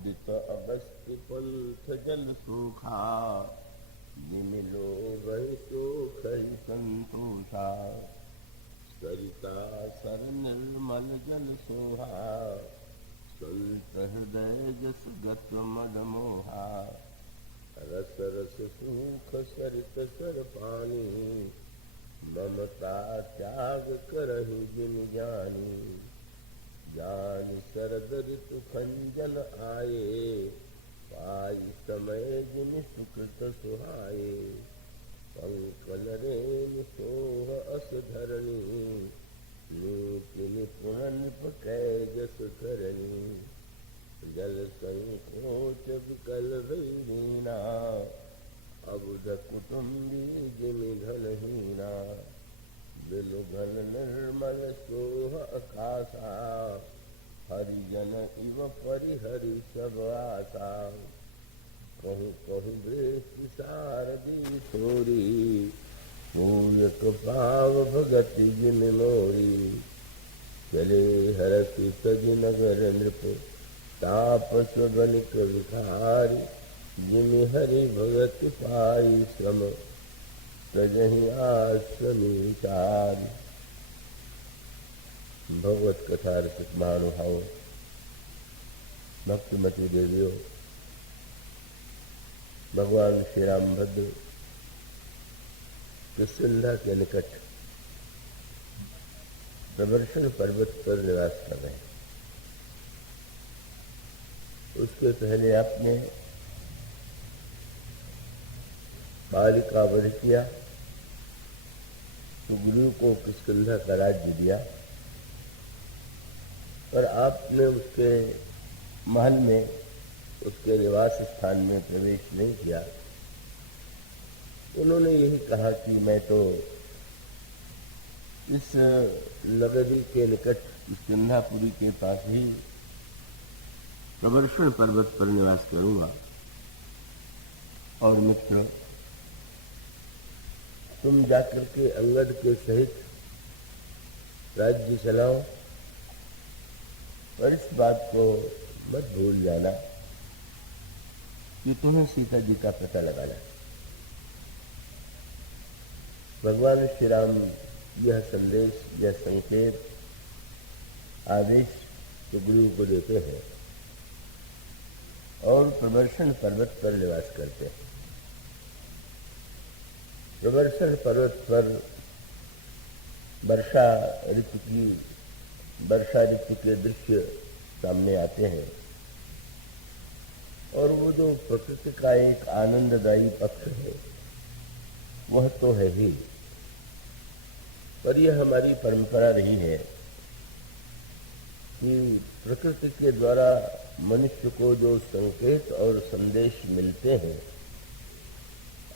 उदित अगस्त्य पंथ जल सूखा, निमिलो वही सुख ही संतोषा। सरिता सर निर्मल जल सोहा, संत हृदय जस गत मद मोहा। रस रस सुख सरित सर पानी, ममता त्याग करहि जिन जानी। जान शरद ऋतु खंजन आए, पाई समय जिन सुकृत सुहाए। पंकल रेन सोह अस धरणी, नीति निपुण निप कै जस करनी। जल संकोच विकल वीणा, अबुध कुटुम्बी जिमि धनहीना। बिनु घन निर्मल सोह अकाशा, हरिजन इव परिहरि सब आशा। कहूँ कहूँ वेश शारदी सोरी, पूयक पाव भगति जिन मोरी। चले हरसि सज नगर नृप, तापस बनिक विखारी। जिमि हरि भगति पाई श्रम, तजहि आश्रमी विचार। भगवत कथा रसिक महानुभावों, भक्तिमती देवियों, भगवान श्री रामभद्र किष्किंधा के निकट प्रवर्षण पर्वत पर निवास कर रहे हैं। उसके पहले आपने बाली का वध किया, सुग्रीव को किष्किंधा का राज्य दिया, पर आपने उसके महल में, उसके निवास स्थान में प्रवेश नहीं किया। उन्होंने यही कहा कि मैं तो इस नगरी के निकट किष्किंधापुरी के पास ही प्रवर्षण पर्वत पर निवास करूंगा। और मित्र, तुम जाकर के अंगद के सहित राज्य चलाओ, पर इस बात को मत भूल जाना कि तुम्हें सीता जी का पता लगाना। भगवान श्री राम यह संदेश, यह संकेत, आदेश सुग्रीव को देते हैं और प्रवर्षण पर्वत पर निवास करते हैं। प्रवर्षण पर्वत पर वर्षा ऋतु के दृश्य सामने आते हैं और वो जो प्रकृति का एक आनंददायी पक्ष है वह तो है ही, पर यह हमारी परंपरा रही है कि प्रकृति के द्वारा मनुष्य को जो संकेत और संदेश मिलते हैं,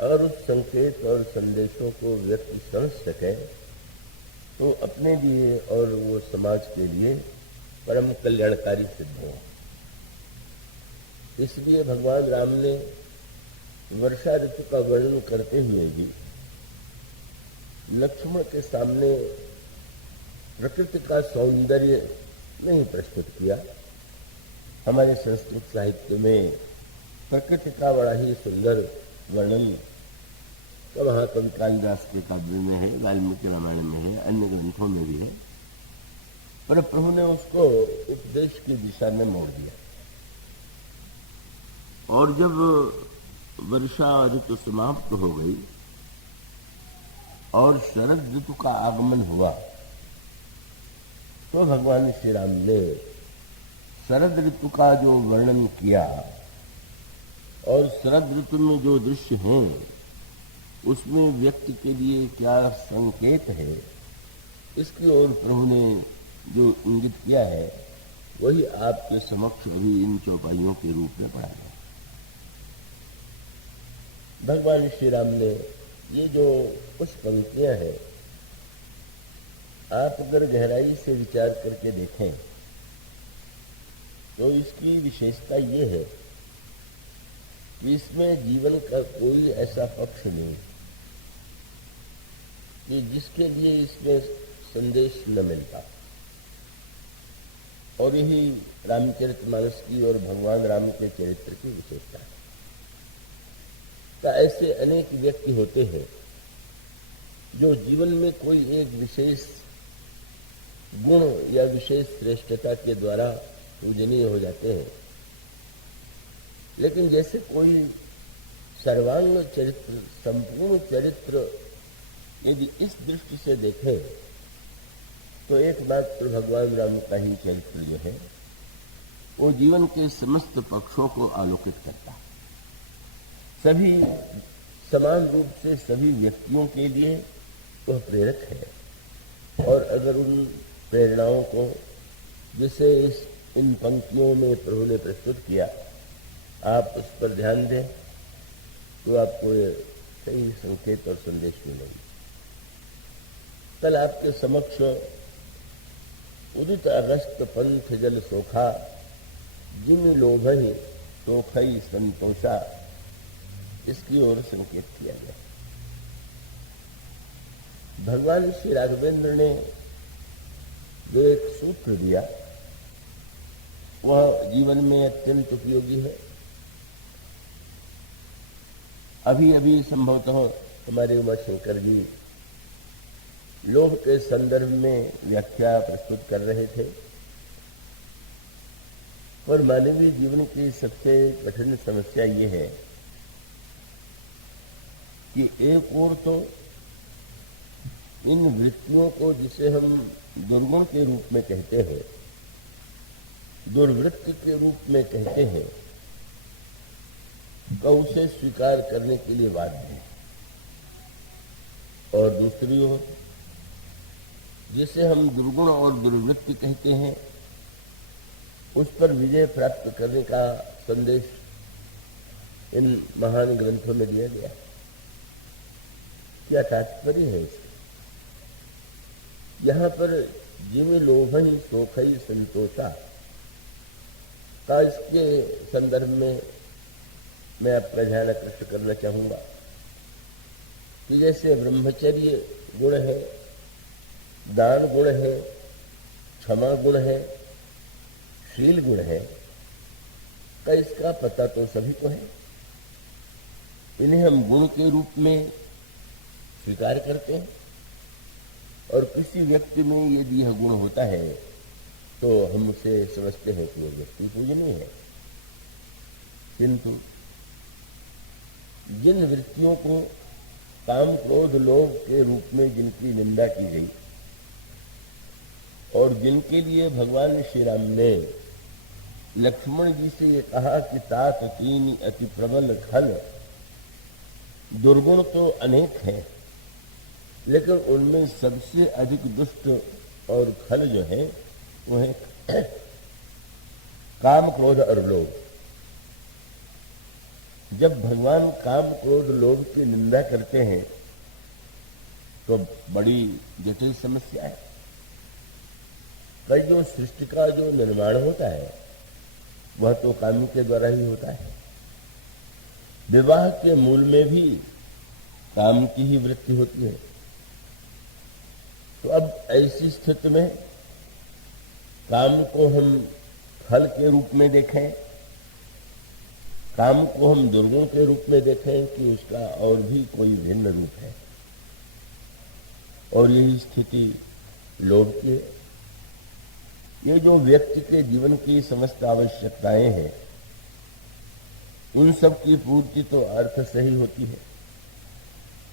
अगर उस संकेत और संदेशों को व्यक्ति समझ सके तो अपने लिए और वो समाज के लिए परम कल्याणकारी सिद्ध हो। इसलिए भगवान राम ने वर्षा ऋतु का वर्णन करते हुए भी लक्ष्मण के सामने प्रकृति का सौंदर्य नहीं प्रस्तुत किया। हमारे संस्कृत साहित्य में प्रकृति का बड़ा ही सुंदर वर्णन महाकवि कालिदास के काव्य में है, वाल्मीकि रामायण में है, अन्य ग्रंथों में भी है, पर प्रभु ने उसको उपदेश की दिशा में मोड़ दिया। और जब वर्षा ऋतु समाप्त हो गई और शरद ऋतु का आगमन हुआ तो भगवान श्री राम ने शरद ऋतु का जो वर्णन किया और शरद ऋतु में जो दृश्य हैं उसमें व्यक्ति के लिए क्या संकेत है, इसकी ओर प्रभु ने जो इंगित किया है वही आपके समक्ष अभी इन चौपाइयों के रूप में पढ़ा है। भगवान श्री राम ने ये जो कुछ पंक्तियां हैं, आप अगर गहराई से विचार करके देखें तो इसकी विशेषता ये है कि इसमें जीवन का कोई ऐसा पक्ष नहीं कि जिसके लिए इसमें संदेश न मिलता। और यही रामचरितमानस की और भगवान राम के चरित्र की विशेषता है। तो ऐसे अनेक व्यक्ति होते हैं जो जीवन में कोई एक विशेष गुण या विशेष श्रेष्ठता के द्वारा पूजनीय हो जाते हैं, लेकिन जैसे कोई सर्वांग चरित्र, संपूर्ण चरित्र यदि इस दृष्टि से देखें तो एकमात्र भगवान राम का ही चरित्र जो है वो जीवन के समस्त पक्षों को आलोकित करता है। सभी समान रूप से सभी व्यक्तियों के लिए वह प्रेरक है। और अगर उन प्रेरणाओं को जिसे इन पंक्तियों में प्रभु ने प्रस्तुत किया आप उस पर ध्यान दें तो आपको कई संकेत और संदेश मिलेंगे। कल आपके समक्ष उदित अगस्त पंथ जल सोखा जिन लोभहि सोखई संतोषा, इसकी ओर संकेत किया गया। भगवान श्री राघवेंद्र ने जो एक सूत्र दिया वह जीवन में अत्यंत उपयोगी है। अभी अभी संभवतः हमारे उमा शंकर जी लोभ के संदर्भ में व्याख्या प्रस्तुत कर रहे थे, पर मानवीय जीवन की सबसे कठिन समस्या ये है कि एक ओर तो इन वृत्तियों को जिसे हम दुर्गुण के रूप में कहते हैं, दुर्वृत्ति के रूप में कहते हैं, का उसे स्वीकार करने के लिए बाध्य है। और दूसरी ओर जिसे हम दुर्गुण और दुर्वृत्ति कहते हैं उस पर विजय प्राप्त करने का संदेश इन महान ग्रंथों में दिया गया। क्या तात्पर्य है इसका? यहाँ पर जिम लोभहि सोखई संतोषा का इसके संदर्भ में मैं आपका ध्यान आकृष्ट करना चाहूंगा कि जैसे ब्रह्मचर्य गुण है, दान गुण है, क्षमा गुण है, शील गुण है, का इसका पता तो सभी को है। इन्हें हम गुण के रूप में स्वीकार करते हैं और किसी व्यक्ति में यदि यह गुण होता है तो हम उसे समझते हैं कि वह व्यक्ति पूजनीय है। किंतु जिन वृत्तियों को काम क्रोध लोभ के रूप में जिनकी निंदा की गई और जिनके लिए भगवान श्री राम ने लक्ष्मण जी से ये कहा कि तात तीन अति प्रबल खल, दुर्गुण तो अनेक हैं लेकिन उनमें सबसे अधिक दुष्ट और खल जो है वो है काम क्रोध और लोभ। जब भगवान काम क्रोध लोभ की निंदा करते हैं तो बड़ी जटिल समस्या है। कई जो सृष्टि का जो निर्माण होता है वह तो काम के द्वारा ही होता है। विवाह के मूल में भी काम की ही वृत्ति होती है। तो अब ऐसी स्थिति में काम को हम फल के रूप में देखें, काम को हम दुर्गुण के रूप में देखें कि उसका और भी कोई भिन्न रूप है। और यही स्थिति लोभ की है। ये जो व्यक्ति के जीवन की समस्त आवश्यकताएं हैं उन सब की पूर्ति तो अर्थ से ही होती है,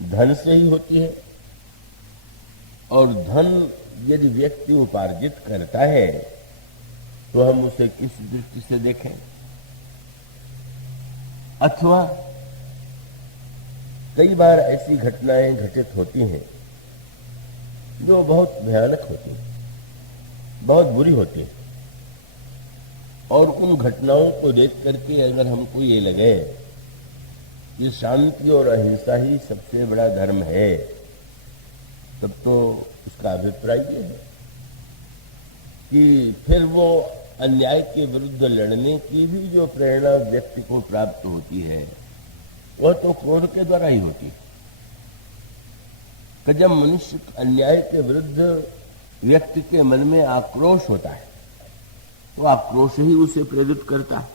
धन से ही होती है। और धन यदि व्यक्ति उपार्जित करता है तो हम उसे किस दृष्टि से देखें? अथवा कई बार ऐसी घटनाएं घटित होती हैं जो बहुत भयानक होती हैं, बहुत बुरी होती है। और उन घटनाओं को देख करके अगर हमको ये लगे कि शांति और अहिंसा ही सबसे बड़ा धर्म है, तब तो उसका अभिप्राय ये है कि फिर वो अन्याय के विरुद्ध लड़ने की भी जो प्रेरणा व्यक्ति को प्राप्त होती है वह तो क्रोध के द्वारा ही होती है। कि जब मनुष्य अन्याय के विरुद्ध व्यक्ति के मन में आक्रोश होता है तो आक्रोश ही उसे प्रेरित करता है।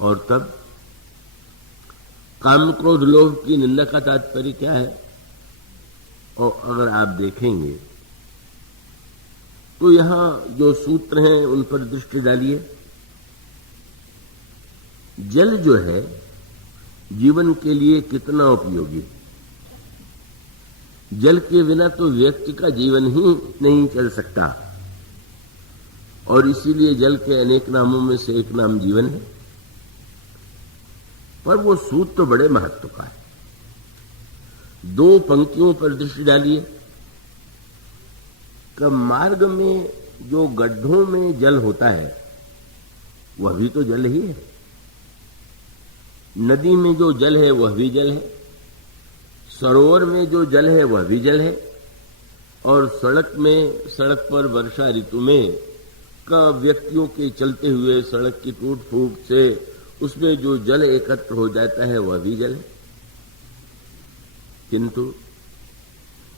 और तब काम क्रोध लोभ की निंदा का तात्पर्य क्या है? और अगर आप देखेंगे तो यहां जो सूत्र हैं उन पर दृष्टि डालिए। जल जो है जीवन के लिए कितना उपयोगी है। जल के बिना तो व्यक्ति का जीवन ही नहीं चल सकता, और इसीलिए जल के अनेक नामों में से एक नाम जीवन है। पर वो सूत्र तो बड़े महत्व का है। दो पंक्तियों पर दृष्टि डालिए कि मार्ग में जो गड्ढों में जल होता है वह भी तो जल ही है, नदी में जो जल है वह भी जल है, सरोवर में जो जल है वह भी जल है, और सड़क पर वर्षा ऋतु में का व्यक्तियों के चलते हुए सड़क की टूट फूट से उसमें जो जल एकत्र हो जाता है वह भी जल है। किंतु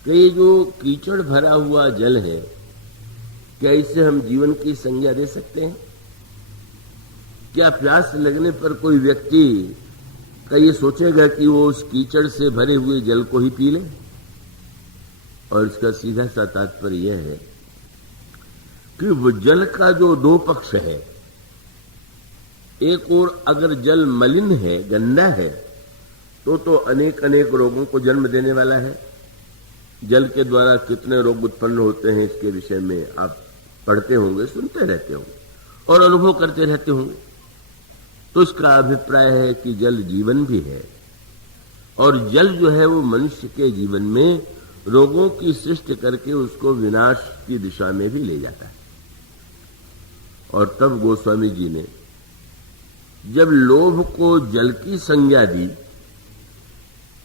ये जो कीचड़ भरा हुआ जल है, क्या इसे हम जीवन की संज्ञा दे सकते हैं? क्या प्यास लगने पर कोई व्यक्ति का ये सोचेगा कि वो उस कीचड़ से भरे हुए जल को ही पी ले? और इसका सीधा सा तात्पर्य यह है कि वो जल का जो दो पक्ष है, एक ओर अगर जल मलिन है, गंदा है, तो अनेक अनेक रोगों को जन्म देने वाला है। जल के द्वारा कितने रोग उत्पन्न होते हैं इसके विषय में आप पढ़ते होंगे, सुनते रहते होंगे और अनुभव करते रहते होंगे। तो इसका अभिप्राय है कि जल जीवन भी है, और जल जो है वो मनुष्य के जीवन में रोगों की सृष्टि करके उसको विनाश की दिशा में भी ले जाता है। और तब गोस्वामी जी ने जब लोभ को जल की संज्ञा दी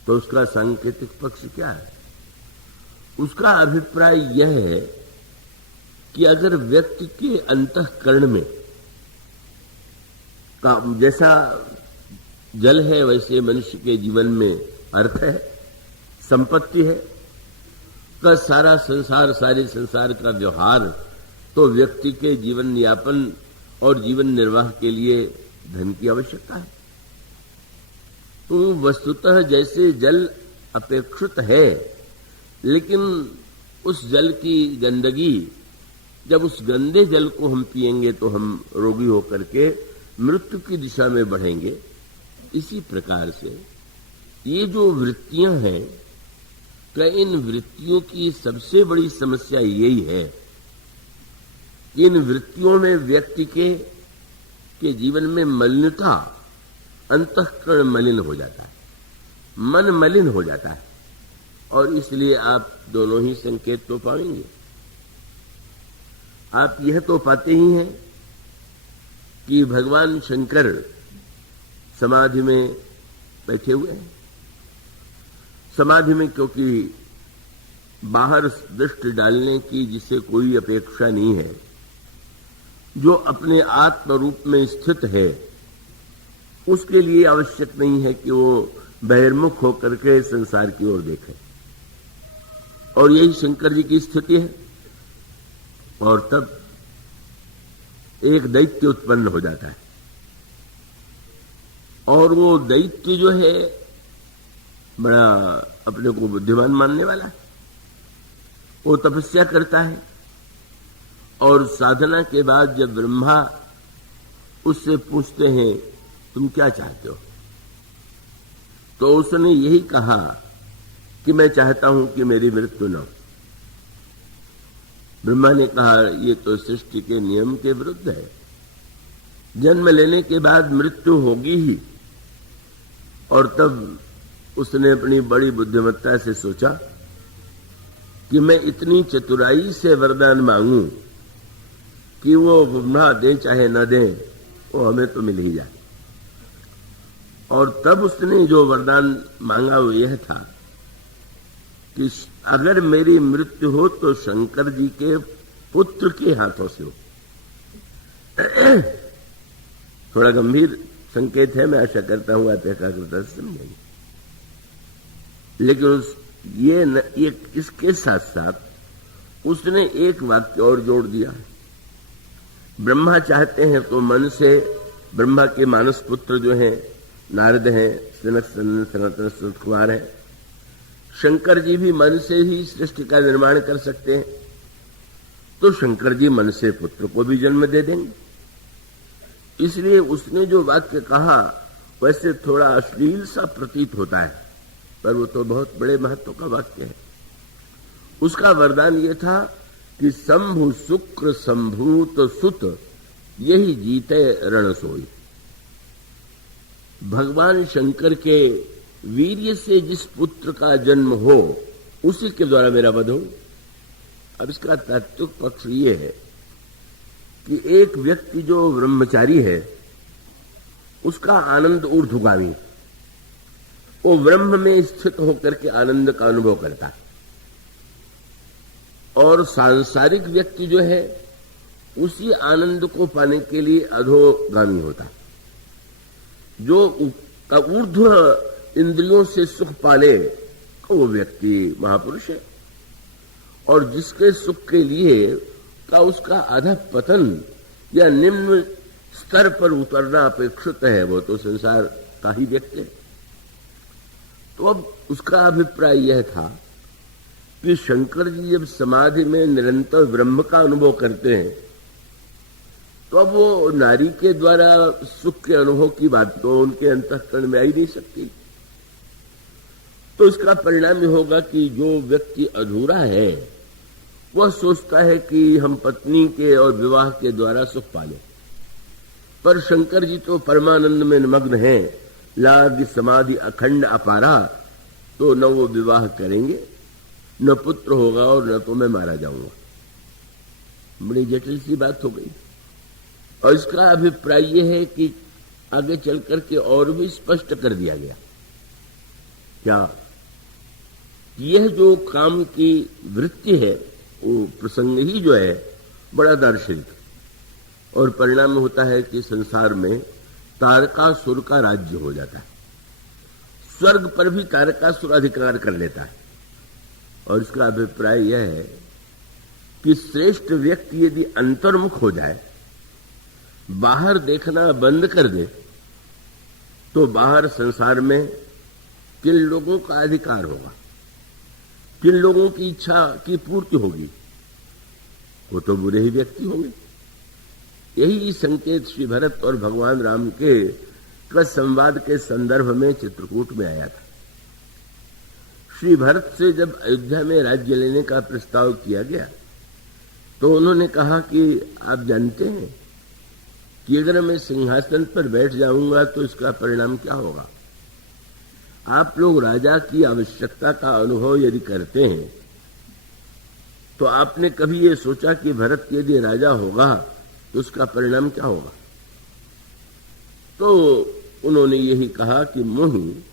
तो उसका सांकेतिक पक्ष क्या है? उसका अभिप्राय यह है कि अगर व्यक्ति के अंतःकरण में जैसा जल है वैसे मनुष्य के जीवन में अर्थ है, संपत्ति है, तो सारा संसार, सारे संसार का व्यवहार तो व्यक्ति के जीवन यापन और जीवन निर्वाह के लिए धन की आवश्यकता है। तो वस्तुतः जैसे जल अपेक्षित है, लेकिन उस जल की गंदगी, जब उस गंदे जल को हम पिएंगे तो हम रोगी होकर के मृत्यु की दिशा में बढ़ेंगे। इसी प्रकार से ये जो वृत्तियां हैं, क्या इन वृत्तियों की सबसे बड़ी समस्या यही है कि इन वृत्तियों में व्यक्ति के जीवन में मलिनता, अंतःकरण मलिन हो जाता है, मन मलिन हो जाता है। और इसलिए आप दोनों ही संकेत तो पाएंगे। आप यह तो पाते ही हैं कि भगवान शंकर समाधि में बैठे हुए हैं। समाधि में क्योंकि बाहर दृष्टि डालने की जिसे कोई अपेक्षा नहीं है, जो अपने आत्म रूप में स्थित है, उसके लिए आवश्यक नहीं है कि वो बहिर्मुख होकर के संसार की ओर देखे। और यही शंकर जी की स्थिति है। और तब एक दैत्य उत्पन्न हो जाता है, और वो दैत्य जो है बड़ा अपने को बुद्धिमान मानने वाला है। वो तपस्या करता है, और साधना के बाद जब ब्रह्मा उससे पूछते हैं तुम क्या चाहते हो, तो उसने यही कहा कि मैं चाहता हूं कि मेरी मृत्यु न हो। ब्रह्मा ने कहा ये तो सृष्टि के नियम के विरुद्ध है, जन्म लेने के बाद मृत्यु होगी ही। और तब उसने अपनी बड़ी बुद्धिमत्ता से सोचा कि मैं इतनी चतुराई से वरदान मांगू कि वो ब्रह्मा दे चाहे न दे, वो हमें तो मिल ही जाए। और तब उसने जो वरदान मांगा वो यह था कि अगर मेरी मृत्यु हो तो शंकर जी के पुत्र के हाथों से हो। थोड़ा गंभीर संकेत है, मैं आशा करता हूं आप एकाग्रता से समझेंगे। लेकिन इसके साथ साथ उसने एक वाक्य और जोड़ दिया ब्रह्मा चाहते हैं तो मन से ब्रह्मा के मानस पुत्र जो हैं नारद हैं, जनक सनातन सनत कुमार हैं, शंकर जी भी मन से ही सृष्टि का निर्माण कर सकते हैं, तो शंकर जी मन से पुत्र को भी जन्म दे देंगे। इसलिए उसने जो वाक्य कहा वैसे थोड़ा अश्लील सा प्रतीत होता है, पर वो तो बहुत बड़े महत्व का वाक्य है। उसका वरदान ये था कि शंभु शुक्र संभूत सुत यही जीते रण सोई। भगवान शंकर के वीर्य से जिस पुत्र का जन्म हो उसी के द्वारा मेरा वध हो। अब इसका तात्विक पक्ष ये है कि एक व्यक्ति जो ब्रह्मचारी है उसका आनंद ऊर्ध्वगामी, वो ब्रह्म में स्थित होकर के आनंद का अनुभव करता है, और सांसारिक व्यक्ति जो है उसी आनंद को पाने के लिए अधोगामी होता है। जो ऊर्ध्व इंद्रियों से सुख पाले वो व्यक्ति महापुरुष है, और जिसके सुख के लिए का उसका अधः पतन या निम्न स्तर पर उतरना अपेक्षित है वो तो संसार का ही व्यक्ति है। तो अब उसका अभिप्राय यह था कि शंकर जी जब समाधि में निरंतर ब्रह्म का अनुभव करते हैं तो अब वो नारी के द्वारा सुख के अनुभव की बात तो उनके अंतःकरण में आ ही नहीं सकती। तो इसका परिणाम यह होगा कि जो व्यक्ति अधूरा है वह सोचता है कि हम पत्नी के और विवाह के द्वारा सुख पाले, पर शंकर जी तो परमानंद में निमग्न हैं, लाग समाधि अखंड अपारा, तो न वो विवाह करेंगे, न पुत्र होगा और न तो मैं मारा जाऊंगा। बड़ी जटिल सी बात हो गई। और इसका अभिप्राय यह है कि आगे चल करके और भी स्पष्ट कर दिया गया क्या यह जो काम की वृत्ति है वो प्रसंग ही जो है बड़ा दार्शनिक, और परिणाम होता है कि संसार में तारकासुर का राज्य हो जाता है। स्वर्ग पर भी तारकासुर अधिकार कर लेता है। और इसका अभिप्राय यह है कि श्रेष्ठ व्यक्ति यदि अंतर्मुख हो जाए, बाहर देखना बंद कर दे, तो बाहर संसार में किन लोगों का अधिकार होगा, किन लोगों की इच्छा की पूर्ति होगी, वो तो बुरे ही व्यक्ति होंगे। यही संकेत श्री भरत और भगवान राम के संवाद के संदर्भ में चित्रकूट में आया था। श्री भरत से जब अयोध्या में राज्य लेने का प्रस्ताव किया गया तो उन्होंने कहा कि आप जानते हैं कि अगर मैं सिंहासन पर बैठ जाऊंगा तो इसका परिणाम क्या होगा। आप लोग राजा की आवश्यकता का अनुभव यदि करते हैं तो आपने कभी ये सोचा कि भरत यदि राजा होगा तो उसका परिणाम क्या होगा। तो उन्होंने यही कहा कि मोहि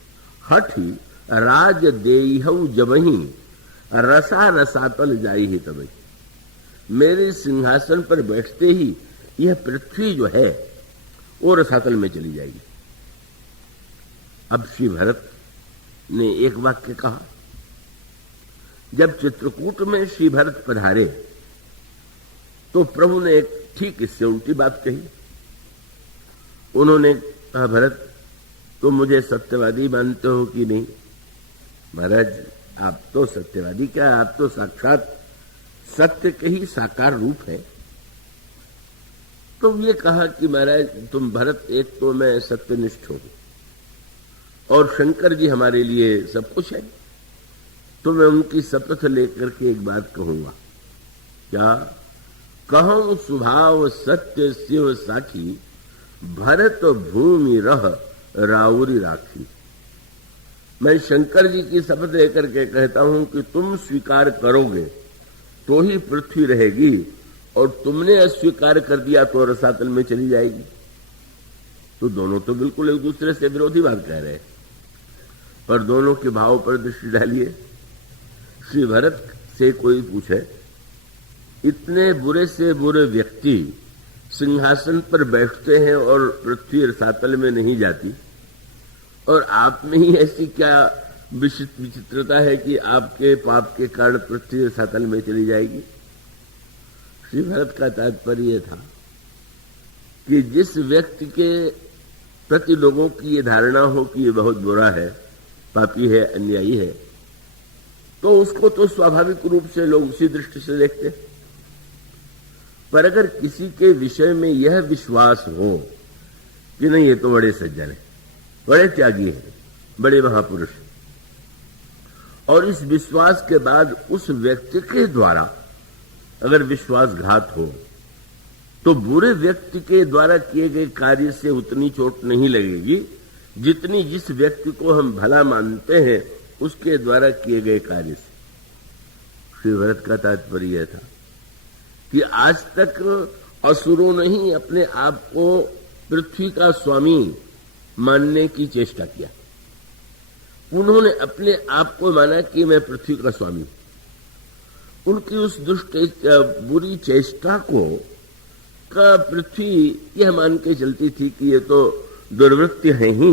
हठी राज देहु जबही रसा रसातल जाई ही तबही। मेरे सिंहासन पर बैठते ही यह पृथ्वी जो है वो रसातल में चली जाएगी। अब श्री भरत ने एक वाक्य कहा। जब चित्रकूट में श्री भरत पधारे तो प्रभु ने एक ठीक इससे उल्टी बात कही। उन्होंने कहा, भरत तुम मुझे सत्यवादी मानते हो कि नहीं। महाराज आप तो सत्यवादी क्या, आप तो साक्षात सत्य के ही साकार रूप है। तो ये कहा कि महाराज तुम भरत, एक तो मैं सत्यनिष्ठ हूं और शंकर जी हमारे लिए सब कुछ है, तो मैं उनकी शपथ लेकर के एक बात कहूंगा। क्या कहूं सुभाव सत्य शिव साखी भरत भूमि रह राउरी राखी। मैं शंकर जी की शपथ लेकर के कहता हूं कि तुम स्वीकार करोगे तो ही पृथ्वी रहेगी, और तुमने अस्वीकार कर दिया तो रसातल में चली जाएगी। तो दोनों तो बिल्कुल एक दूसरे से विरोधी बात कह रहे हैं, पर दोनों के भाव पर दृष्टि डालिए। श्री भरत से कोई पूछे, इतने बुरे से बुरे व्यक्ति सिंहासन पर बैठते हैं और पृथ्वी रसातल में नहीं जाती, और आप में ही ऐसी क्या विचित्रता है कि आपके पाप के कारण पृथ्वी रसातल में चली जाएगी। श्री भरत का तात्पर्य था कि जिस व्यक्ति के प्रति लोगों की ये धारणा हो कि ये बहुत बुरा है, पापी है, अन्यायी है, तो उसको तो स्वाभाविक रूप से लोग उसी दृष्टि से देखते। पर अगर किसी के विषय में यह विश्वास हो कि नहीं, ये तो बड़े सज्जन है, बड़े त्यागी हैं, बड़े महापुरुष, और इस विश्वास के बाद उस व्यक्ति के द्वारा अगर विश्वासघात हो, तो बुरे व्यक्ति के द्वारा किए गए कार्य से उतनी चोट नहीं लगेगी जितनी जिस व्यक्ति को हम भला मानते हैं उसके द्वारा किए गए कार्य से। श्री भरत का तात्पर्य यह था कि आज तक असुरों ने ही अपने आप को पृथ्वी का स्वामी मानने की चेष्टा किया। उन्होंने अपने आप को माना कि मैं पृथ्वी का स्वामी। उनकी उस दुष्ट बुरी चेष्टा को का पृथ्वी यह मान के चलती थी कि ये तो दुर्वृत्ति है ही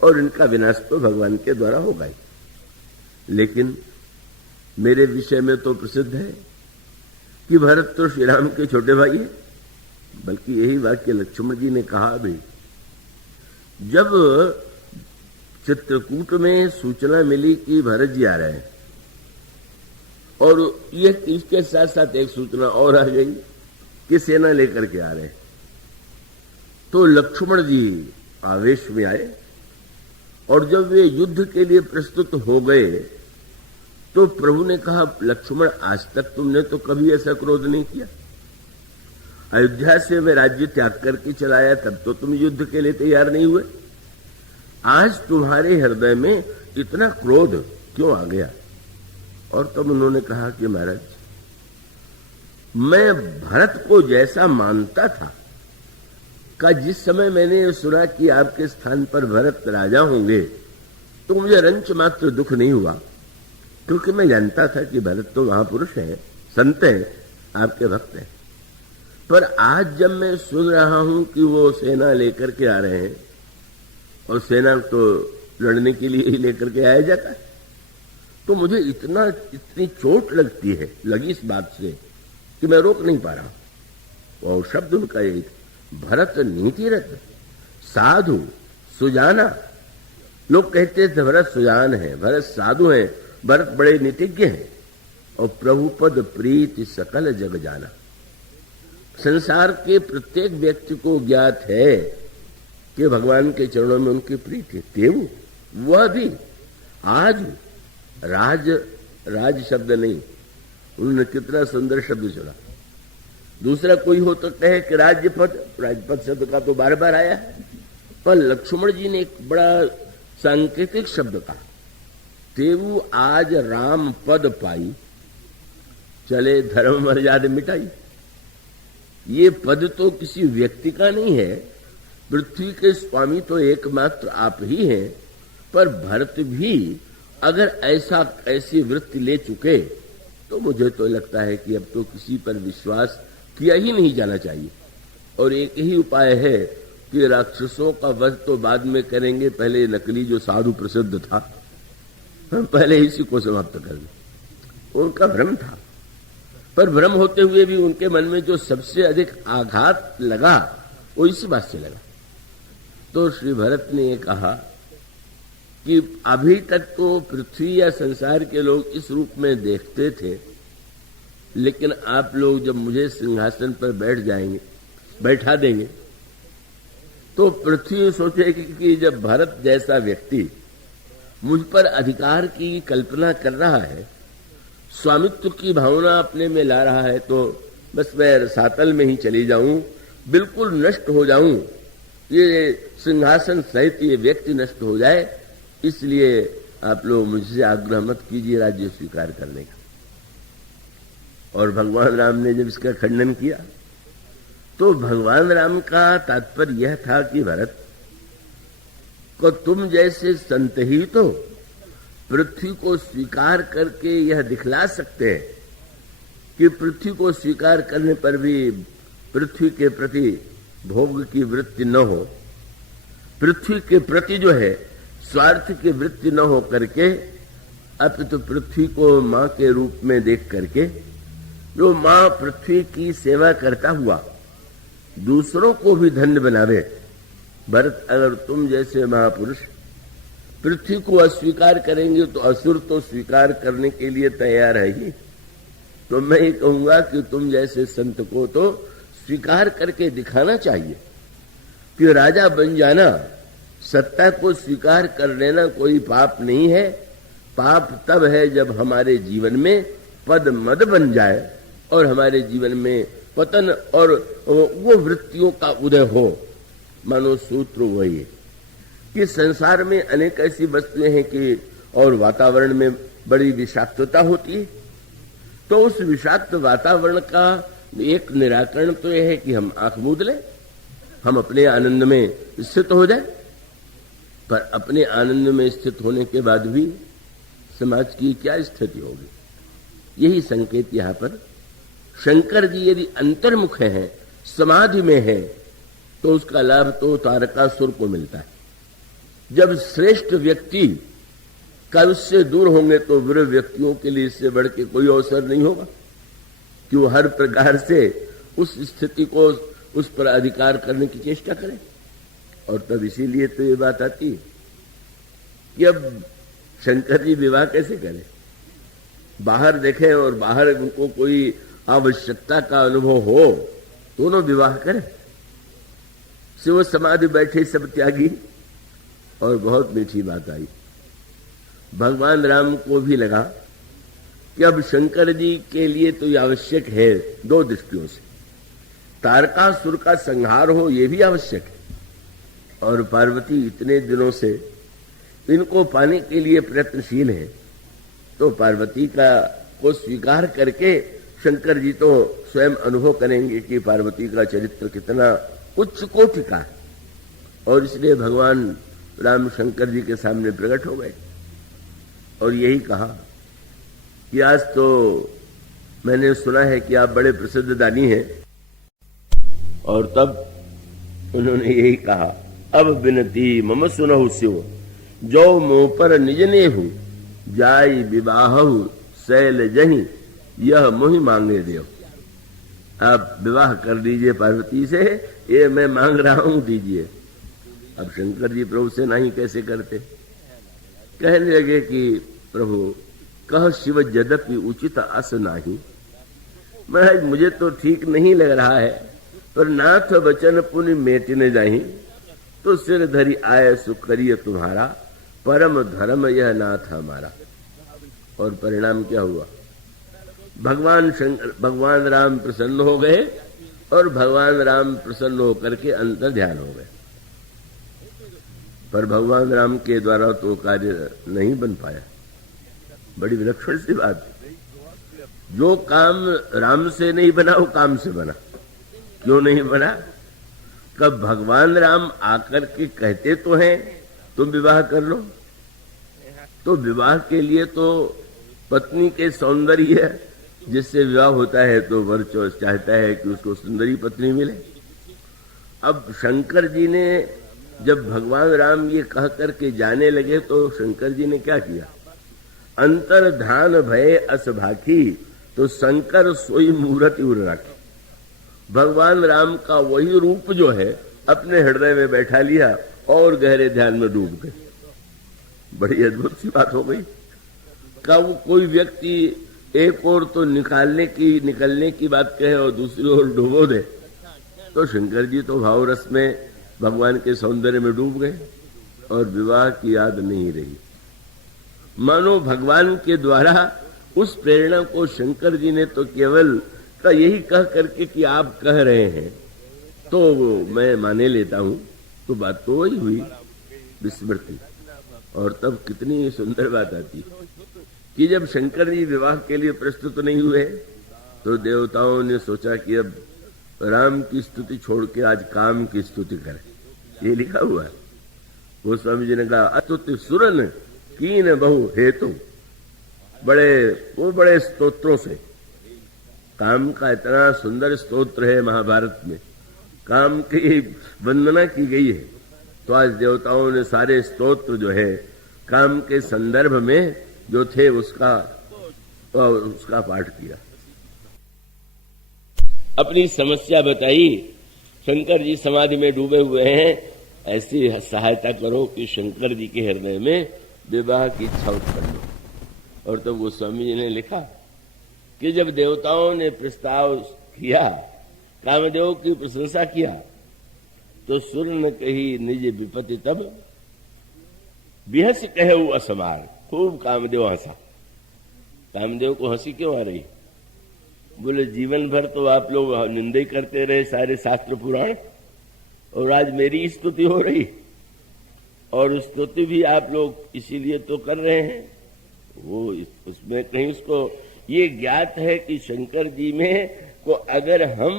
और इनका विनाश तो भगवान के द्वारा होगा ही। लेकिन मेरे विषय में तो प्रसिद्ध है कि भरत तो श्री राम के छोटे भाई है। बल्कि यही वाक्य लक्ष्मण जी ने कहा भी, जब चित्रकूट में सूचना मिली कि भरत जी आ रहे हैं, और यह इसके साथ साथ एक सूचना और आ गई कि सेना लेकर के आ रहे हैं, तो लक्ष्मण जी आवेश में आए, और जब वे युद्ध के लिए प्रस्तुत हो गए तो प्रभु ने कहा, लक्ष्मण आज तक तुमने तो कभी ऐसा क्रोध नहीं किया। अयोध्या से मैं राज्य त्याग करके चलाया, तब तो तुम युद्ध के लिए तैयार नहीं हुए। आज तुम्हारे हृदय में इतना क्रोध क्यों आ गया? और तब उन्होंने कहा कि महाराज, मैं भरत को जैसा मानता था का जिस समय मैंने सुना कि आपके स्थान पर भरत राजा होंगे, तो मुझे रंच मात्र दुख नहीं हुआ, क्योंकि मैं जानता था कि भरत तो महापुरुष है, संत है, आपके भक्त है। पर आज जब मैं सुन रहा हूं कि वो सेना लेकर के आ रहे हैं, और सेना तो लड़ने के लिए ही लेकर के आया जाता है, तो मुझे इतनी चोट लगी इस बात से कि मैं रोक नहीं पा रहा। और शब्द उनका यही था, भरत नीति रत्न, साधु, सुजाना। लोग कहते थे भरत सुजान है, भरत साधु है, भरत बड़े नीतिज्ञ हैं, और प्रभुपद प्रीति सकल जग जाना। संसार के प्रत्येक व्यक्ति को ज्ञात है कि भगवान के चरणों में उनकी प्रीति। तेऊ वह भी आज राज शब्द नहीं, उन्होंने कितना सुंदर शब्द चुना। दूसरा कोई हो तो कहे कि राज्यपद शब्द का तो बार बार आया है, पर लक्ष्मण जी ने एक बड़ा सांकेतिक शब्द कहा, तेऊ आज राम पद पाई, चले धर्म मर्यादा मिटाई। ये पद तो किसी व्यक्ति का नहीं है, पृथ्वी के स्वामी तो एकमात्र आप ही हैं। पर भरत भी अगर ऐसी वृत्ति ले चुके, तो मुझे तो लगता है कि अब तो किसी पर विश्वास किया ही नहीं जाना चाहिए। और एक ही उपाय है कि राक्षसों का वध तो बाद में करेंगे, पहले नकली जो साधु प्रसिद्ध था, हम पहले इसी को समाप्त कर दें। उनका भ्रम था, पर भ्रम होते हुए भी उनके मन में जो सबसे अधिक आघात लगा वो इसी बात से लगा। तो श्री भरत ने ये कहा कि अभी तक तो पृथ्वी या संसार के लोग इस रूप में देखते थे, लेकिन आप लोग जब मुझे सिंहासन पर बैठा देंगे, तो पृथ्वी सोचेगी कि जब भरत जैसा व्यक्ति मुझ पर अधिकार की कल्पना कर रहा है, स्वामित्व की भावना अपने में ला रहा है, तो बस मैं सातल में ही चली जाऊं, बिल्कुल नष्ट हो जाऊं, ये सिंहासन सहित ये व्यक्ति नष्ट हो जाए। इसलिए आप लोग मुझसे आग्रह मत कीजिए राज्य स्वीकार करने का। और भगवान राम ने जब इसका खंडन किया, तो भगवान राम का तात्पर्य यह था कि भरत को तुम जैसे संत ही तो पृथ्वी को स्वीकार करके यह दिखला सकते हैं कि पृथ्वी को स्वीकार करने पर भी पृथ्वी के प्रति भोग की वृत्ति न हो, पृथ्वी के प्रति जो है स्वार्थ की वृत्ति न हो करके, अपितु पृथ्वी को मां के रूप में देख करके, जो मां पृथ्वी की सेवा करता हुआ दूसरों को भी धन्य बनावे। भरत, अगर तुम जैसे महापुरुष पृथ्वी को अस्वीकार करेंगे तो असुर तो स्वीकार करने के लिए तैयार है ही। तो मैं ये कहूंगा कि तुम जैसे संत को तो स्वीकार करके दिखाना चाहिए कि राजा बन जाना, सत्ता को स्वीकार कर लेना कोई पाप नहीं है। पाप तब है जब हमारे जीवन में पद मद बन जाए और हमारे जीवन में पतन और वो वृत्तियों का उदय हो। मानो सूत्र वही है कि संसार में अनेक ऐसी वस्तुएं हैं कि और वातावरण में बड़ी विषाक्तता होती है। तो उस विषाक्त वातावरण का एक निराकरण तो यह है कि हम आंख मूंद लें, हम अपने आनंद में स्थित हो जाए। पर अपने आनंद में स्थित होने के बाद भी समाज की क्या स्थिति होगी, यही संकेत यहां पर शंकर जी यदि अंतर्मुख हैं, समाधि में है, तो उसका लाभ तो तारकासुर को मिलता है। जब श्रेष्ठ व्यक्ति का उससे दूर होंगे तो वीर व्यक्तियों के लिए इससे बढ़ के कोई अवसर नहीं होगा कि वो हर प्रकार से उस स्थिति को, उस पर अधिकार करने की चेष्टा करें। और तब इसीलिए तो ये बात आती है कि अब शंकर जी विवाह कैसे करें। बाहर देखें और बाहर उनको कोई आवश्यकता का अनुभव हो तो उन्होंने विवाह करें। शिव समाधि बैठे सब त्यागी। और बहुत मीठी बात आई, भगवान राम को भी लगा कि अब शंकर जी के लिए तो ये आवश्यक है दो दृष्टियों से। तारकासुर का संहार हो ये भी आवश्यक है, और पार्वती इतने दिनों से इनको पाने के लिए प्रयत्नशील है। तो पार्वती का को स्वीकार करके शंकर जी तो स्वयं अनुभव करेंगे कि पार्वती का चरित्र कितना उच्च कोटि का है। और इसलिए भगवान राम शंकर जी के सामने प्रकट हो गए और यही कहा कि आज तो मैंने सुना है कि आप बड़े प्रसिद्ध दानी हैं। और तब उन्होंने यही कहा, अब बिनती मम सुनहु शिव, जो मुंह पर निज नेहु, जाई विवाहु शैल जही, यह मोहि मांगे देव। आप विवाह कर दीजिए पार्वती से, ये मैं मांग रहा हूं दीजिए। अब शंकर जी प्रभु से नहीं कैसे करते, कहने लगे कि प्रभु कह शिव यद्यपि उचित अस नाही। महाराज मुझे तो ठीक नहीं लग रहा है, पर नाथ वचन पुनि मेटने जाही, तो सिर धरी आय सुकरिय तुम्हारा, परम धर्म यह नाथ हमारा। और परिणाम क्या हुआ, भगवान राम प्रसन्न हो गए और भगवान राम प्रसन्न होकर के अंतर ध्यान हो गए। पर भगवान राम के द्वारा तो कार्य नहीं बन पाया। बड़ी विलक्षण सी बात, जो काम राम से नहीं बना वो काम से बना। क्यों नहीं बना? कब भगवान राम आकर के कहते तो हैं तुम विवाह कर लो, तो विवाह के लिए तो पत्नी के सौंदर्य जिससे विवाह होता है तो वर चाहता है कि उसको सुंदरी पत्नी मिले। अब शंकर जी ने जब भगवान राम ये कह करके जाने लगे तो शंकर जी ने क्या किया, अंतर ध्यान भय अस भाखी, तो शंकर सोई मूर्ति उर राखी। भगवान राम का वही रूप जो है अपने हृदय में बैठा लिया और गहरे ध्यान में डूब गए। बड़ी अद्भुत सी बात हो गई। कब कोई व्यक्ति एक ओर तो निकलने की बात कहे और दूसरी ओर डूबो दे, तो शंकर जी तो भाव रस में भगवान के सौंदर्य में डूब गए और विवाह की याद नहीं रही। मानो भगवान के द्वारा उस प्रेरणा को शंकर जी ने तो केवल का यही कह करके कि आप कह रहे हैं तो मैं माने लेता हूं, तो बात तो वही हुई विस्मृति। और तब कितनी सुंदर बात आती कि जब शंकर जी विवाह के लिए प्रस्तुत नहीं हुए तो देवताओं ने सोचा कि अब राम की स्तुति छोड़ के आज काम की स्तुति करें। ये लिखा हुआ है। वो स्वामी जी ने कहा, अतुति सुरन कीन बहु हेतु, बड़े स्तोत्रों से, काम का इतना सुंदर स्तोत्र है महाभारत में, काम की वंदना की गई है। तो आज देवताओं ने सारे स्तोत्र जो है काम के संदर्भ में जो थे उसका पाठ किया, अपनी समस्या बताई शंकर जी समाधि में डूबे हुए हैं, ऐसी सहायता करो कि शंकर जी के हृदय में विवाह की इच्छा उत्पन्न हो। और तब गोस्वामी जी ने लिखा कि जब देवताओं ने प्रस्ताव किया, कामदेव की प्रशंसा किया, तो सुर न कही निज विपत्ति तब बिहस कहे असमार। खूब कामदेव हंसा। कामदेव को हंसी क्यों आ रही? बोले जीवन भर तो आप लोग निंदा करते रहे सारे शास्त्र पुराण, और आज मेरी स्तुति हो रही, और स्तुति भी आप लोग इसीलिए तो कर रहे हैं। वो उसमें कहीं उसको ये ज्ञात है कि शंकर जी में को अगर हम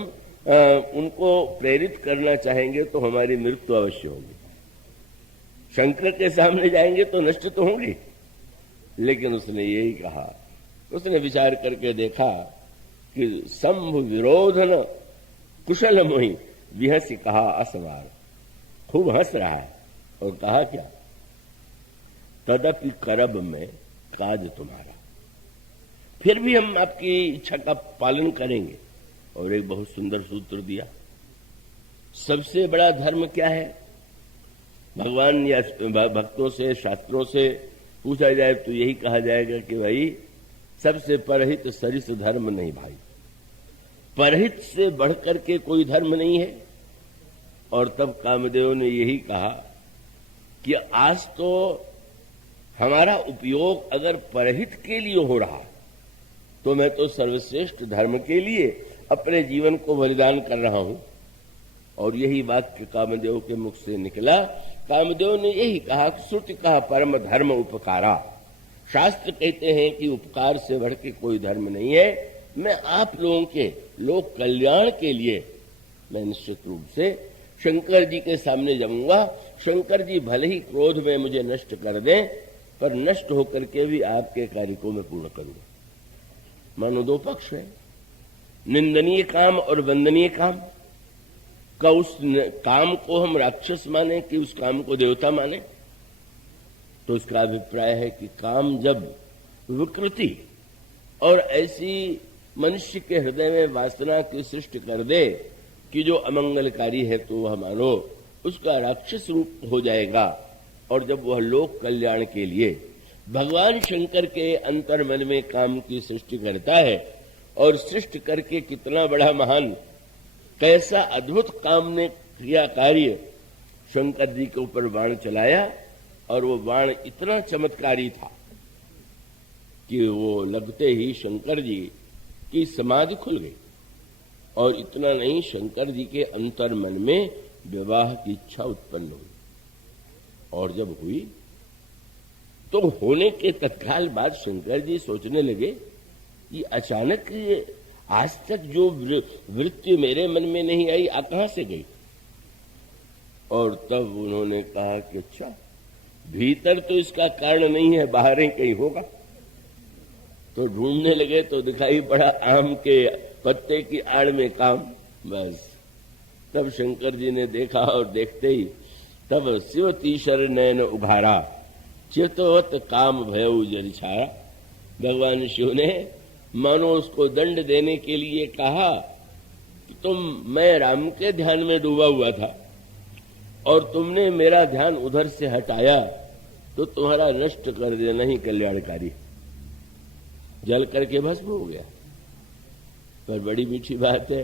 उनको प्रेरित करना चाहेंगे तो हमारी मृत्यु अवश्य होगी। शंकर के सामने जाएंगे तो नष्ट तो होंगे, लेकिन उसने यही कहा। उसने विचार करके देखा कि शंभु विरोधन कुशल मोहि विहसी कहा असवार। खूब हंस रहा है और कहा क्या? तदपि करब में काज तुम्हारा, फिर भी हम आपकी इच्छा का पालन करेंगे। और एक बहुत सुंदर सूत्र दिया। सबसे बड़ा धर्म क्या है? भगवान या भक्तों से, शास्त्रों से पूछा जाए तो यही कहा जाएगा कि भाई सबसे परहित सरिस धर्म नहीं भाई, परहित से बढ़कर के कोई धर्म नहीं है। और तब कामदेव ने यही कहा कि आज तो हमारा उपयोग अगर परहित के लिए हो रहा तो मैं तो सर्वश्रेष्ठ धर्म के लिए अपने जीवन को बलिदान कर रहा हूं। और यही वाक्य कामदेव के मुख से निकला। कामदेव ने यही कहा कि श्रुति कहा परम धर्म उपकारा। शास्त्र कहते हैं कि उपकार से बढ़ के कोई धर्म नहीं है। मैं आप लोगों के लोक कल्याण के लिए मैं निश्चित रूप से शंकर जी के सामने जाऊंगा। शंकर जी भले ही क्रोध में मुझे नष्ट कर दें, पर नष्ट होकर के भी आपके कार्य को मैं पूर्ण करूंगा। मानो दो पक्ष है, निंदनीय काम और वंदनीय काम। का उस काम को हम राक्षस माने कि उस काम को देवता माने? तो उसका अभिप्राय है कि काम जब विकृति और ऐसी मनुष्य के हृदय में वासना की सृष्टि कर दे कि जो अमंगलकारी है, तो वह मानो उसका राक्षस रूप हो जाएगा। और जब वह लोक कल्याण के लिए भगवान शंकर के अंतर्मन में काम की सृष्टि करता है, और सृष्टि करके कितना बड़ा महान, कैसा अद्भुत काम ने किया कार्य, शंकर जी के ऊपर बाण चलाया, और वो बाण इतना चमत्कारी था कि वो लगते ही शंकर जी की समाधि खुल गई। और इतना नहीं, शंकर जी के अंतर्मन में विवाह की इच्छा उत्पन्न हुई। और जब हुई तो होने के तत्काल बाद शंकर जी सोचने लगे कि अचानक आज तक जो वृत्ति मेरे मन में नहीं आई, आ कहां से गई? और तब उन्होंने कहा कि अच्छा, भीतर तो इसका कारण नहीं है, बाहर ही कहीं होगा। तो ढूंढने लगे तो दिखाई पड़ा आम के पत्ते की आड़ में काम। बस तब शंकर जी ने देखा, और देखते ही तब शिव तीसर नयन उघारा, चेतोवत काम भयउ जल छाया। भगवान शिव ने मानो उसको दंड देने के लिए कहा कि मैं राम के ध्यान में डूबा हुआ था और तुमने मेरा ध्यान उधर से हटाया, तो तुम्हारा नष्ट कर देना ही कल्याणकारी। जल करके भस्म हो गया। पर बड़ी मीठी बात है,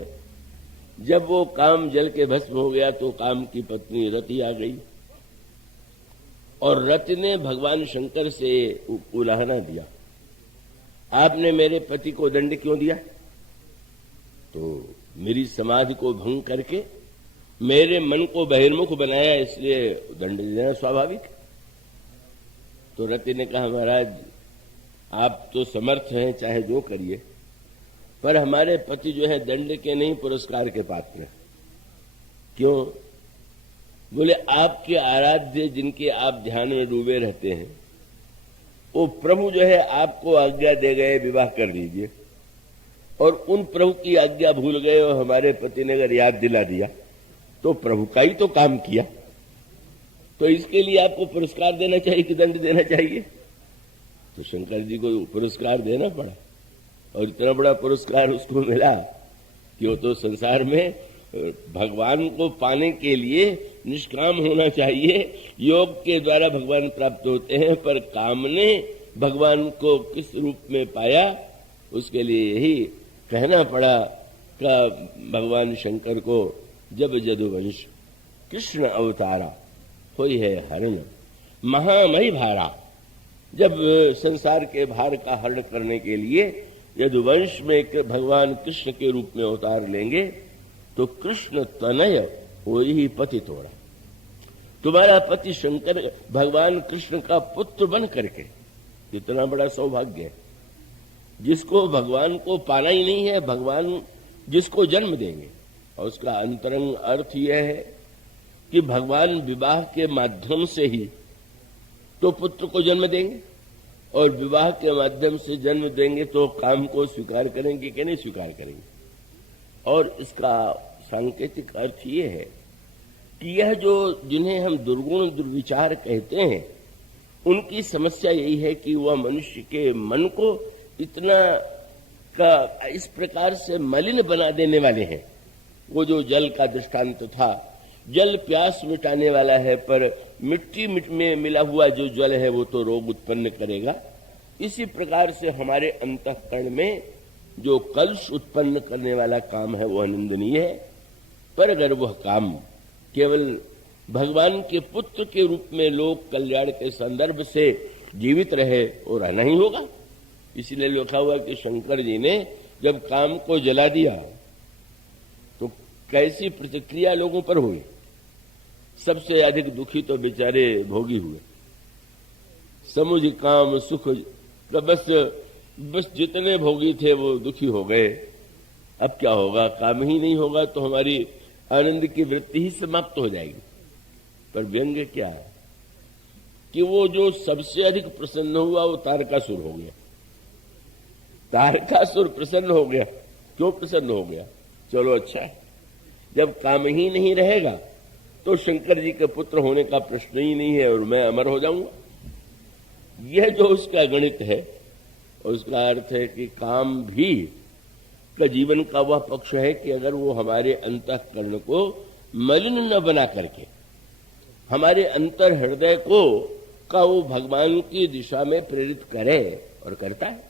जब वो काम जल के भस्म हो गया तो काम की पत्नी रति आ गई, और रति ने भगवान शंकर से उलाहना दिया, आपने मेरे पति को दंड क्यों दिया? तो मेरी समाधि को भंग करके मेरे मन को बहिर्मुख बनाया, इसलिए दंड देना स्वाभाविक। तो रति ने कहा, महाराज आप तो समर्थ हैं, चाहे जो करिए, पर हमारे पति जो है दंड के नहीं पुरस्कार के पात्र हैं। क्यों? बोले आपके आराध्य जिनके आप ध्यान में डूबे रहते हैं, वो प्रभु जो है आपको आज्ञा दे गए विवाह कर लीजिए, और उन प्रभु की आज्ञा भूल गए और हमारे पति ने अगर याद दिला दिया तो प्रभु का ही तो काम किया, तो इसके लिए आपको पुरस्कार देना चाहिए कि दंड देना चाहिए? तो शंकर जी को पुरस्कार देना पड़ा, और इतना बड़ा पुरस्कार उसको मिला कि वो तो संसार में भगवान को पाने के लिए निष्काम होना चाहिए। योग के द्वारा भगवान प्राप्त होते हैं, पर काम ने भगवान को किस रूप में पाया, उसके लिए यही कहना पड़ा कि भगवान शंकर को जब यदुवंश कृष्ण अवतारा होई है हरण महामय भारा। जब संसार के भार का हरण करने के लिए यदुवंश में भगवान कृष्ण के रूप में अवतार लेंगे तो कृष्ण तनय वही ही पति तोड़ा। तुम्हारा पति शंकर भगवान कृष्ण का पुत्र बन करके, कितना बड़ा सौभाग्य है। जिसको भगवान को पाना ही नहीं है, भगवान जिसको जन्म देंगे। और उसका अंतरंग अर्थ यह है कि भगवान विवाह के माध्यम से ही तो पुत्र को जन्म देंगे, और विवाह के माध्यम से जन्म देंगे तो काम को स्वीकार करेंगे कि नहीं स्वीकार करेंगे। और इसका सांकेतिक अर्थ ये है कि यह जो जिन्हें हम दुर्गुण दुर्विचार कहते हैं, उनकी समस्या यही है कि वह मनुष्य के मन को इतना का इस प्रकार से मलिन बना देने वाले हैं। वो जो जल का दृष्टांत था, जल प्यास मिटाने वाला है, पर मिट्टी में मिला हुआ जो जल है वो तो रोग उत्पन्न करेगा। इसी प्रकार से हमारे अंतःकरण में जो कलुष उत्पन्न करने वाला काम है वो निंदनीय है। पर अगर वह काम केवल भगवान के पुत्र के रूप में लोक कल्याण के संदर्भ से जीवित रहे और रहना ही होगा। इसीलिए लिखा हुआ कि शंकर जी ने जब काम को जला दिया तो कैसी प्रतिक्रिया लोगों पर हुई। सबसे अधिक दुखी तो बेचारे भोगी हुए। समुझ काम सुख, बस जितने भोगी थे वो दुखी हो गए। अब क्या होगा, काम ही नहीं होगा तो हमारी आनंद की वृत्ति ही समाप्त हो जाएगी। पर व्यंग्य क्या है कि वो जो सबसे अधिक प्रसन्न हुआ वो तारकासुर हो गया। तारकासुर प्रसन्न हो गया। क्यों प्रसन्न हो गया? चलो अच्छा है, जब काम ही नहीं रहेगा तो शंकर जी के पुत्र होने का प्रश्न ही नहीं है और मैं अमर हो जाऊंगा। यह जो उसका गणित है, उसका अर्थ है कि काम भी का जीवन का वह पक्ष है कि अगर वो हमारे अंतःकरण को मलिन न बना करके हमारे अंतर हृदय को का वो भगवान की दिशा में प्रेरित करे, और करता है।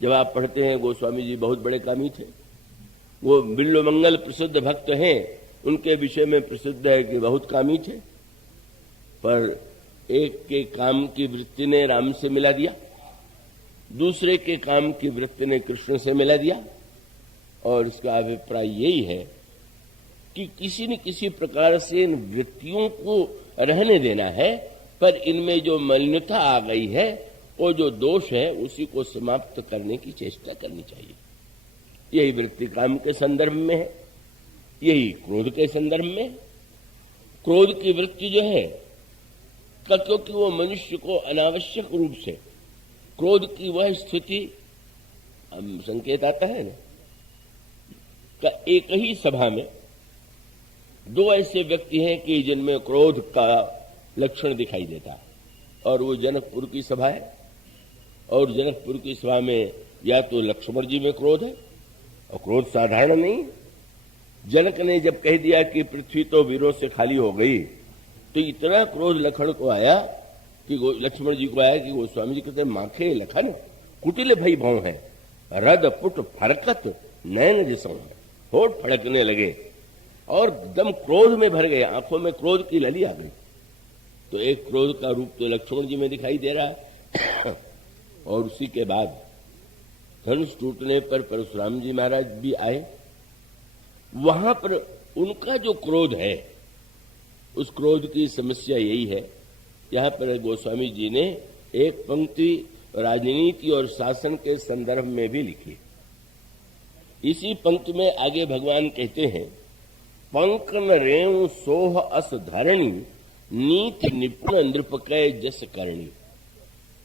जब आप पढ़ते हैं गोस्वामी जी बहुत बड़े कामी थे। वो बिल्वमंगल प्रसिद्ध भक्त हैं, उनके विषय में प्रसिद्ध है कि बहुत कामी थे। पर एक के काम की वृत्ति ने राम से मिला दिया, दूसरे के काम की वृत्ति ने कृष्ण से मिला दिया। और इसका अभिप्राय यही है कि किसी न किसी प्रकार से इन वृत्तियों को रहने देना है, पर इनमें जो मलिनता आ गई है, वो जो दोष है, उसी को समाप्त करने की चेष्टा करनी चाहिए। यही वृत्ति काम के संदर्भ में है, यही क्रोध के संदर्भ में। क्रोध की वृत्ति जो है क्योंकि वो मनुष्य को अनावश्यक रूप से क्रोध की वह स्थिति, संकेत आता है ना, का एक ही सभा में दो ऐसे व्यक्ति हैं कि जिनमें क्रोध का लक्षण दिखाई देता है, और वो जनकपुर की सभा है। और जनकपुर की सभा में या तो लक्ष्मण जी में क्रोध है, और क्रोध साधारण नहीं। जनक ने जब कह दिया कि पृथ्वी तो वीरों से खाली हो गई, तो इतना क्रोध लखन को आया कि लक्ष्मण जी को आया कि गोस्वामी जी कहते माखे लखन कुटिल भई भौ है, रद पुट फरकत नैन जिसों है। होठ फड़कने लगे और दम क्रोध में भर गए, आंखों में क्रोध की लली आ गई। तो एक क्रोध का रूप तो लक्ष्मण जी में दिखाई दे रहा है। और उसी के बाद धनुष टूटने पर परशुराम जी महाराज भी आए। वहां पर उनका जो क्रोध है, उस क्रोध की समस्या यही है। यहां पर गोस्वामी जी ने एक पंक्ति राजनीति और शासन के संदर्भ में भी लिखी। इसी पंक्ति में आगे भगवान कहते हैं, पंकन रेणु सोह अस धरणी नीति निपुण नृपकय जस करणी।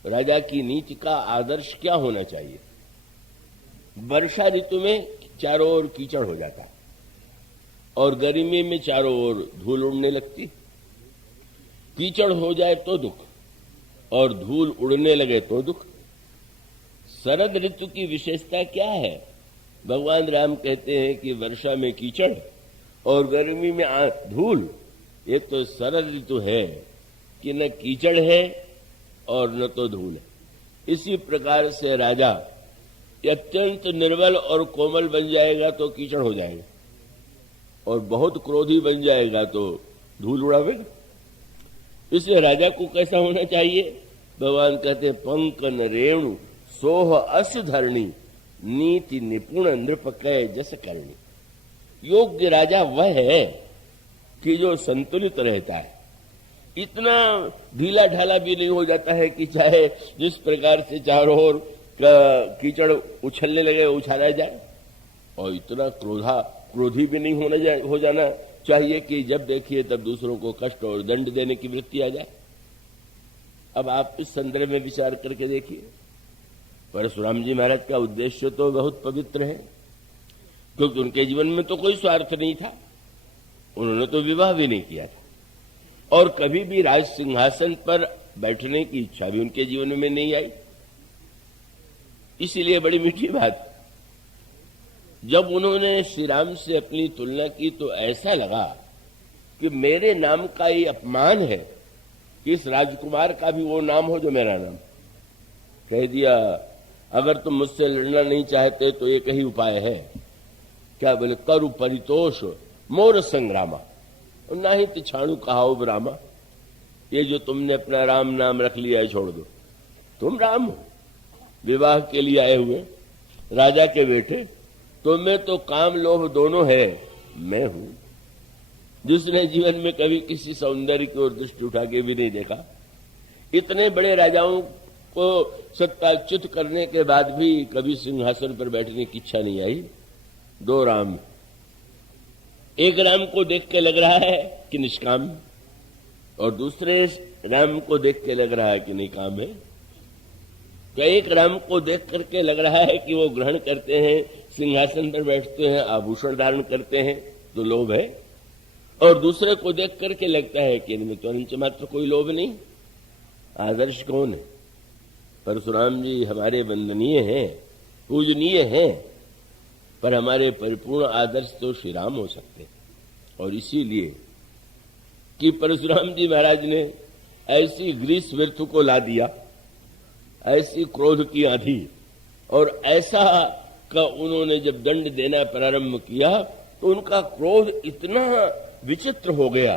राजा की नीति का आदर्श क्या होना चाहिए? वर्षा ऋतु में चारों ओर कीचड़ हो जाता, और गर्मी में चारों ओर धूल उड़ने लगती। कीचड़ हो जाए तो दुख, और धूल उड़ने लगे तो दुख। शरद ऋतु की विशेषता क्या है? भगवान राम कहते हैं कि वर्षा में कीचड़ और गर्मी में धूल, ये तो शरद ऋतु है कि न कीचड़ है और न तो धूल है। इसी प्रकार से राजा अत्यंत निर्बल और कोमल बन जाएगा तो कीचड़ हो जाएगा, और बहुत क्रोधी बन जाएगा तो धूल उड़ावेगा। इसलिए राजा को कैसा होना चाहिए? भगवान कहते हैं, पंकन रेणु सोह अस धरणी, नीति निपुण नृप कै जस करणी। योग्य राजा वह है कि जो संतुलित रहता है, इतना ढीला ढाला भी नहीं हो जाता है कि चाहे जिस प्रकार से चारों ओर कीचड़ उछलने लगे उछाला जाए, और इतना क्रोधी भी नहीं हो जाना चाहिए कि जब देखिए तब दूसरों को कष्ट और दंड देने की वृत्ति आ जाए। अब आप इस संदर्भ में विचार करके देखिए, परशुराम जी महाराज का उद्देश्य तो बहुत पवित्र है, क्योंकि उनके जीवन में तो कोई स्वार्थ नहीं था, उन्होंने तो विवाह भी नहीं किया था, और कभी भी राज सिंहासन पर बैठने की इच्छा भी उनके जीवन में नहीं आई। इसीलिए बड़ी मीठी बात, जब उन्होंने श्री राम से अपनी तुलना की तो ऐसा लगा कि मेरे नाम का ये अपमान है कि इस राजकुमार का भी वो नाम हो जो मेरा नाम। कह दिया, अगर तुम मुझसे लड़ना नहीं चाहते तो एक ही उपाय है, क्या बोले, करु परितोष मोर संग्रामा, ना ही तिछाणु कहाओ रामा। ये जो तुमने अपना राम नाम रख लिया है छोड़ दो, तुम राम हो, विवाह के लिए आए हुए राजा के बेटे, तुम्हें तो काम लोभ दोनों है, मैं हूं जिसने जीवन में कभी किसी सौंदर्य की ओर दृष्टि उठा के भी नहीं देखा। इतने बड़े राजाओं को सत्ताच्युत करने के बाद भी कभी सिंहासन पर बैठने की इच्छा नहीं आई। दो राम, एक राम को देख के लग रहा है कि निष्काम, और दूसरे राम को देख के लग रहा है कि निकाम है। क्या एक राम को देख करके लग रहा है कि वो ग्रहण करते हैं, सिंहासन पर बैठते हैं, आभूषण धारण करते हैं, तो लोभ है, और दूसरे को देख करके लगता है कि इनमें तो अंच मात्र कोई लोभ नहीं। आदर्श कौन है? परशुराम जी हमारे वंदनीय हैं, पूजनीय हैं, पर हमारे परिपूर्ण आदर्श तो श्री राम हो सकते हैं। और इसीलिए कि परशुराम जी महाराज ने ऐसी ग्रीष्म ऋतु को ला दिया, ऐसी क्रोध की आंधी, और ऐसा का उन्होंने जब दंड देना प्रारंभ किया तो उनका क्रोध इतना विचित्र हो गया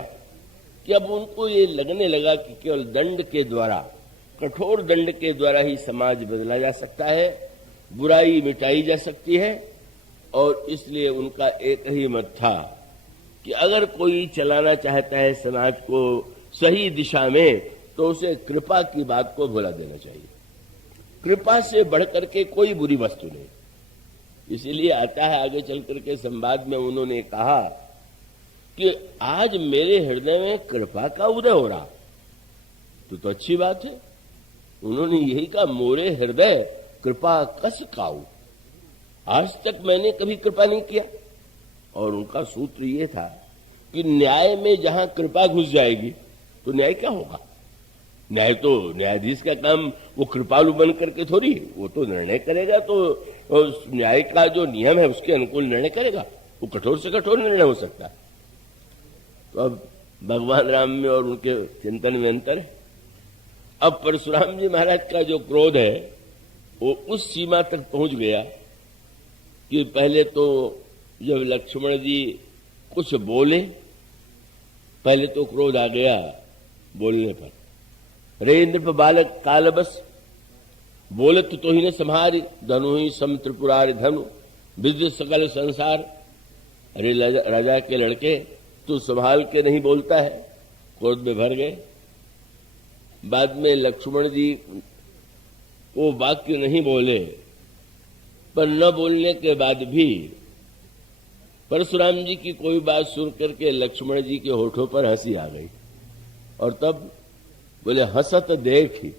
कि अब उनको ये लगने लगा कि केवल दंड के द्वारा, कठोर दंड के द्वारा ही समाज बदला जा सकता है, बुराई मिटाई जा सकती है। और इसलिए उनका एक ही मत था कि अगर कोई चलाना चाहता है समाज को सही दिशा में तो उसे कृपा की बात को भुला देना चाहिए। कृपा से बढ़कर के कोई बुरी वस्तु नहीं। इसीलिए आता है आगे चल करके संवाद में उन्होंने कहा कि आज मेरे हृदय में कृपा का उदय हो रहा, तो अच्छी बात है। उन्होंने यही कहा, मोरे हृदय कृपा कस काऊ, आज तक मैंने कभी कृपा नहीं किया। और उनका सूत्र ये था कि न्याय में जहां कृपा घुस जाएगी तो न्याय क्या होगा? न्याय तो न्यायाधीश का काम वो कृपालु बन करके थोड़ी, वो तो निर्णय करेगा, तो न्याय का जो नियम है उसके अनुकूल निर्णय करेगा, वो कठोर से कठोर निर्णय हो सकता है। तो अब भगवान राम में और उनके चिंतन में अंतर है। अब परशुराम जी महाराज का जो क्रोध है वो उस सीमा तक पहुंच गया कि पहले तो जब लक्ष्मण जी कुछ बोले, पहले तो क्रोध आ गया बोलने पर। रे नृप बालक काल बस, बोलत तो ही न संहारी, धनु ही सम त्रिपुरारि धनु, विद्य सकल संसार। अरे राजा के लड़के, तू संभाल के नहीं बोलता है, क्रोध में भर गए। बाद में लक्ष्मण जी वो वाक्य नहीं बोले, पर न बोलने के बाद भी परशुराम जी की कोई बात सुन करके लक्ष्मण जी के होठों पर हंसी आ गई। और तब बोले, हंसत देखी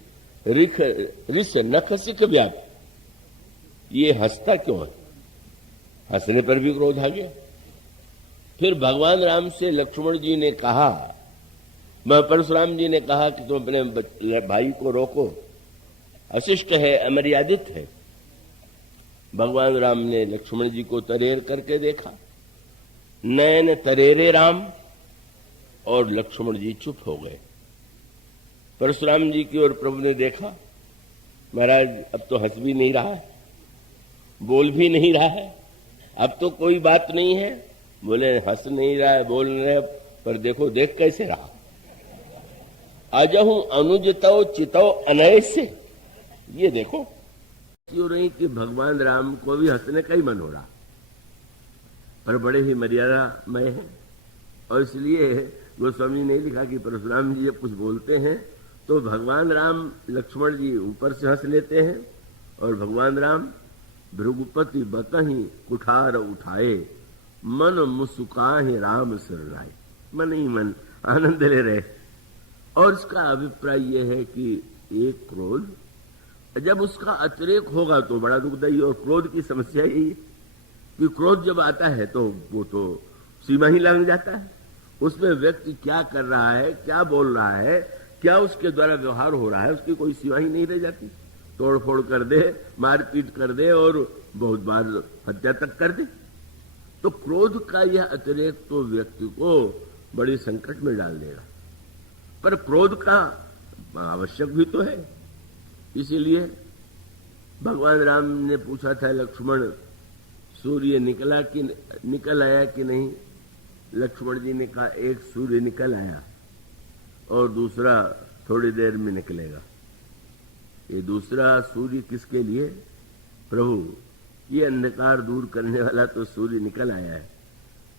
रिस नख सिख व्याप, ये हंसता क्यों है? हंसने पर भी क्रोध आ गया। फिर भगवान राम से लक्ष्मण जी ने कहा, परशुराम जी ने कहा कि तुम अपने भाई को रोको, अशिष्ट है, अमर्यादित है। भगवान राम ने लक्ष्मण जी को तरेर करके देखा, नयन तरेरे राम, और लक्ष्मण जी चुप हो गए। परशुराम जी की ओर प्रभु ने देखा, महाराज अब तो हंस भी नहीं रहा है, बोल भी नहीं रहा है, अब तो कोई बात नहीं है। बोले हंस नहीं रहा है, बोल नहीं रहा है, पर देखो देख कैसे रहा। अजहू अनुजतो चितो अनय से, ये देखो क्यों रही कि भगवान राम को भी हंसने का ही मन हो रहा, पर बड़े ही मर्यादामय है। और इसलिए गोस्वामी ने लिखा कि परशुराम जी जब कुछ बोलते हैं तो भगवान राम लक्ष्मण जी ऊपर से हंस लेते हैं, और भगवान राम भृगुपति बतहि कुठार उठाए, मन मुस्काहे राम सिरनाए, मन ही मन आनंद ले रहे। और इसका अभिप्राय यह है कि एक क्रोध जब उसका अतिरेक होगा तो बड़ा दुखदायी। और क्रोध की समस्या यही है कि क्रोध जब आता है तो वो तो सीमा ही लग जाता है। उसमें व्यक्ति क्या कर रहा है, क्या बोल रहा है, क्या उसके द्वारा व्यवहार हो रहा है, उसकी कोई सीमा ही नहीं रह जाती। तोड़ फोड़ कर दे, मारपीट कर दे, और बहुत बार हत्या तक कर दे। तो क्रोध का यह अतिरेक तो व्यक्ति को बड़ी संकट में डाल देगा। पर क्रोध का आवश्यक भी तो है। इसीलिए भगवान राम ने पूछा था लक्ष्मण, सूर्य निकल आया कि नहीं? लक्ष्मण जी ने कहा एक सूर्य निकल आया और दूसरा थोड़ी देर में निकलेगा। ये दूसरा सूर्य किसके लिए? प्रभु, ये अंधकार दूर करने वाला तो सूर्य निकल आया है,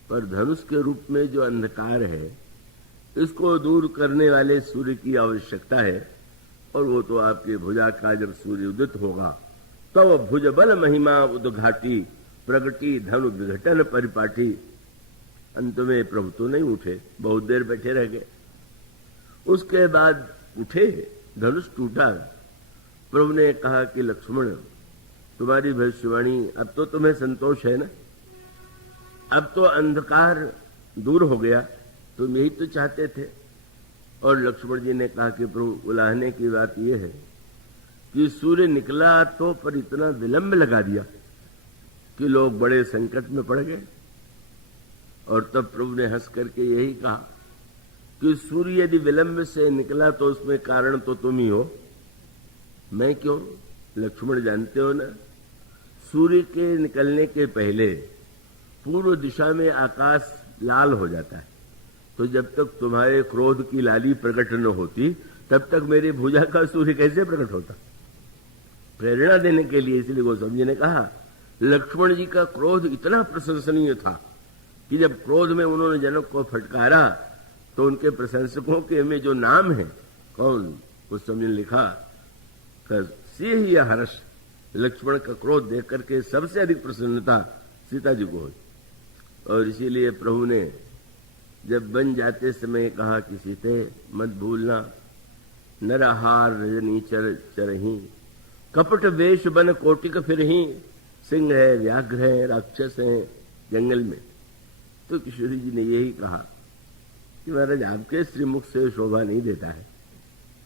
पर धनुष के रूप में जो अंधकार है इसको दूर करने वाले सूर्य की आवश्यकता है। और वो तो आपके भुजा का जब सूर्य उदित होगा तो भुज बल महिमा उद्घाटी, प्रगति धनु विघटन परिपाटी। अंत में प्रभु तो नहीं उठे, बहुत देर बैठे रह गए। उसके बाद उठे, धनुष टूटा। प्रभु ने कहा कि लक्ष्मण, तुम्हारी भविष्यवाणी, अब तो तुम्हें संतोष है ना? अब तो अंधकार दूर हो गया, तुम यही तो चाहते थे। और लक्ष्मण जी ने कहा कि प्रभु, उलाहने की बात यह है कि सूर्य निकला तो पर इतना विलंब लगा दिया कि लोग बड़े संकट में पड़ गए। और तब प्रभु ने हंस करके यही कहा कि सूर्य यदि विलंब से निकला तो उसमें कारण तो तुम ही हो, मैं क्यों? लक्ष्मण जानते हो ना, सूर्य के निकलने के पहले पूर्व दिशा में आकाश लाल हो जाता है। तो जब तक तुम्हारे क्रोध की लाली प्रकट न होती तब तक मेरी भुजा का सूर्य कैसे प्रकट होता? प्रेरणा देने के लिए इसलिए गोस्वामी जी ने कहा लक्ष्मण जी का क्रोध इतना प्रशंसनीय था कि जब क्रोध में उन्होंने जनक को फटकारा तो उनके प्रशंसकों के में जो नाम है, कौन? गोस्वामी ने लिखा सिंह या हर्ष। लक्ष्मण का क्रोध देख करके सबसे अधिक प्रसन्नता सीता जी को हुई। और इसीलिए प्रभु ने जब बन जाते समय कहा कि सीते मत भूलना, नरहार रजनी चरही, कपट वेश बन कोटिक फिरही, सिंह है, व्याघ्र है, राक्षस है जंगल में। तो किशोरी जी ने यही कहा कि महाराज आपके श्रीमुख से शोभा नहीं देता है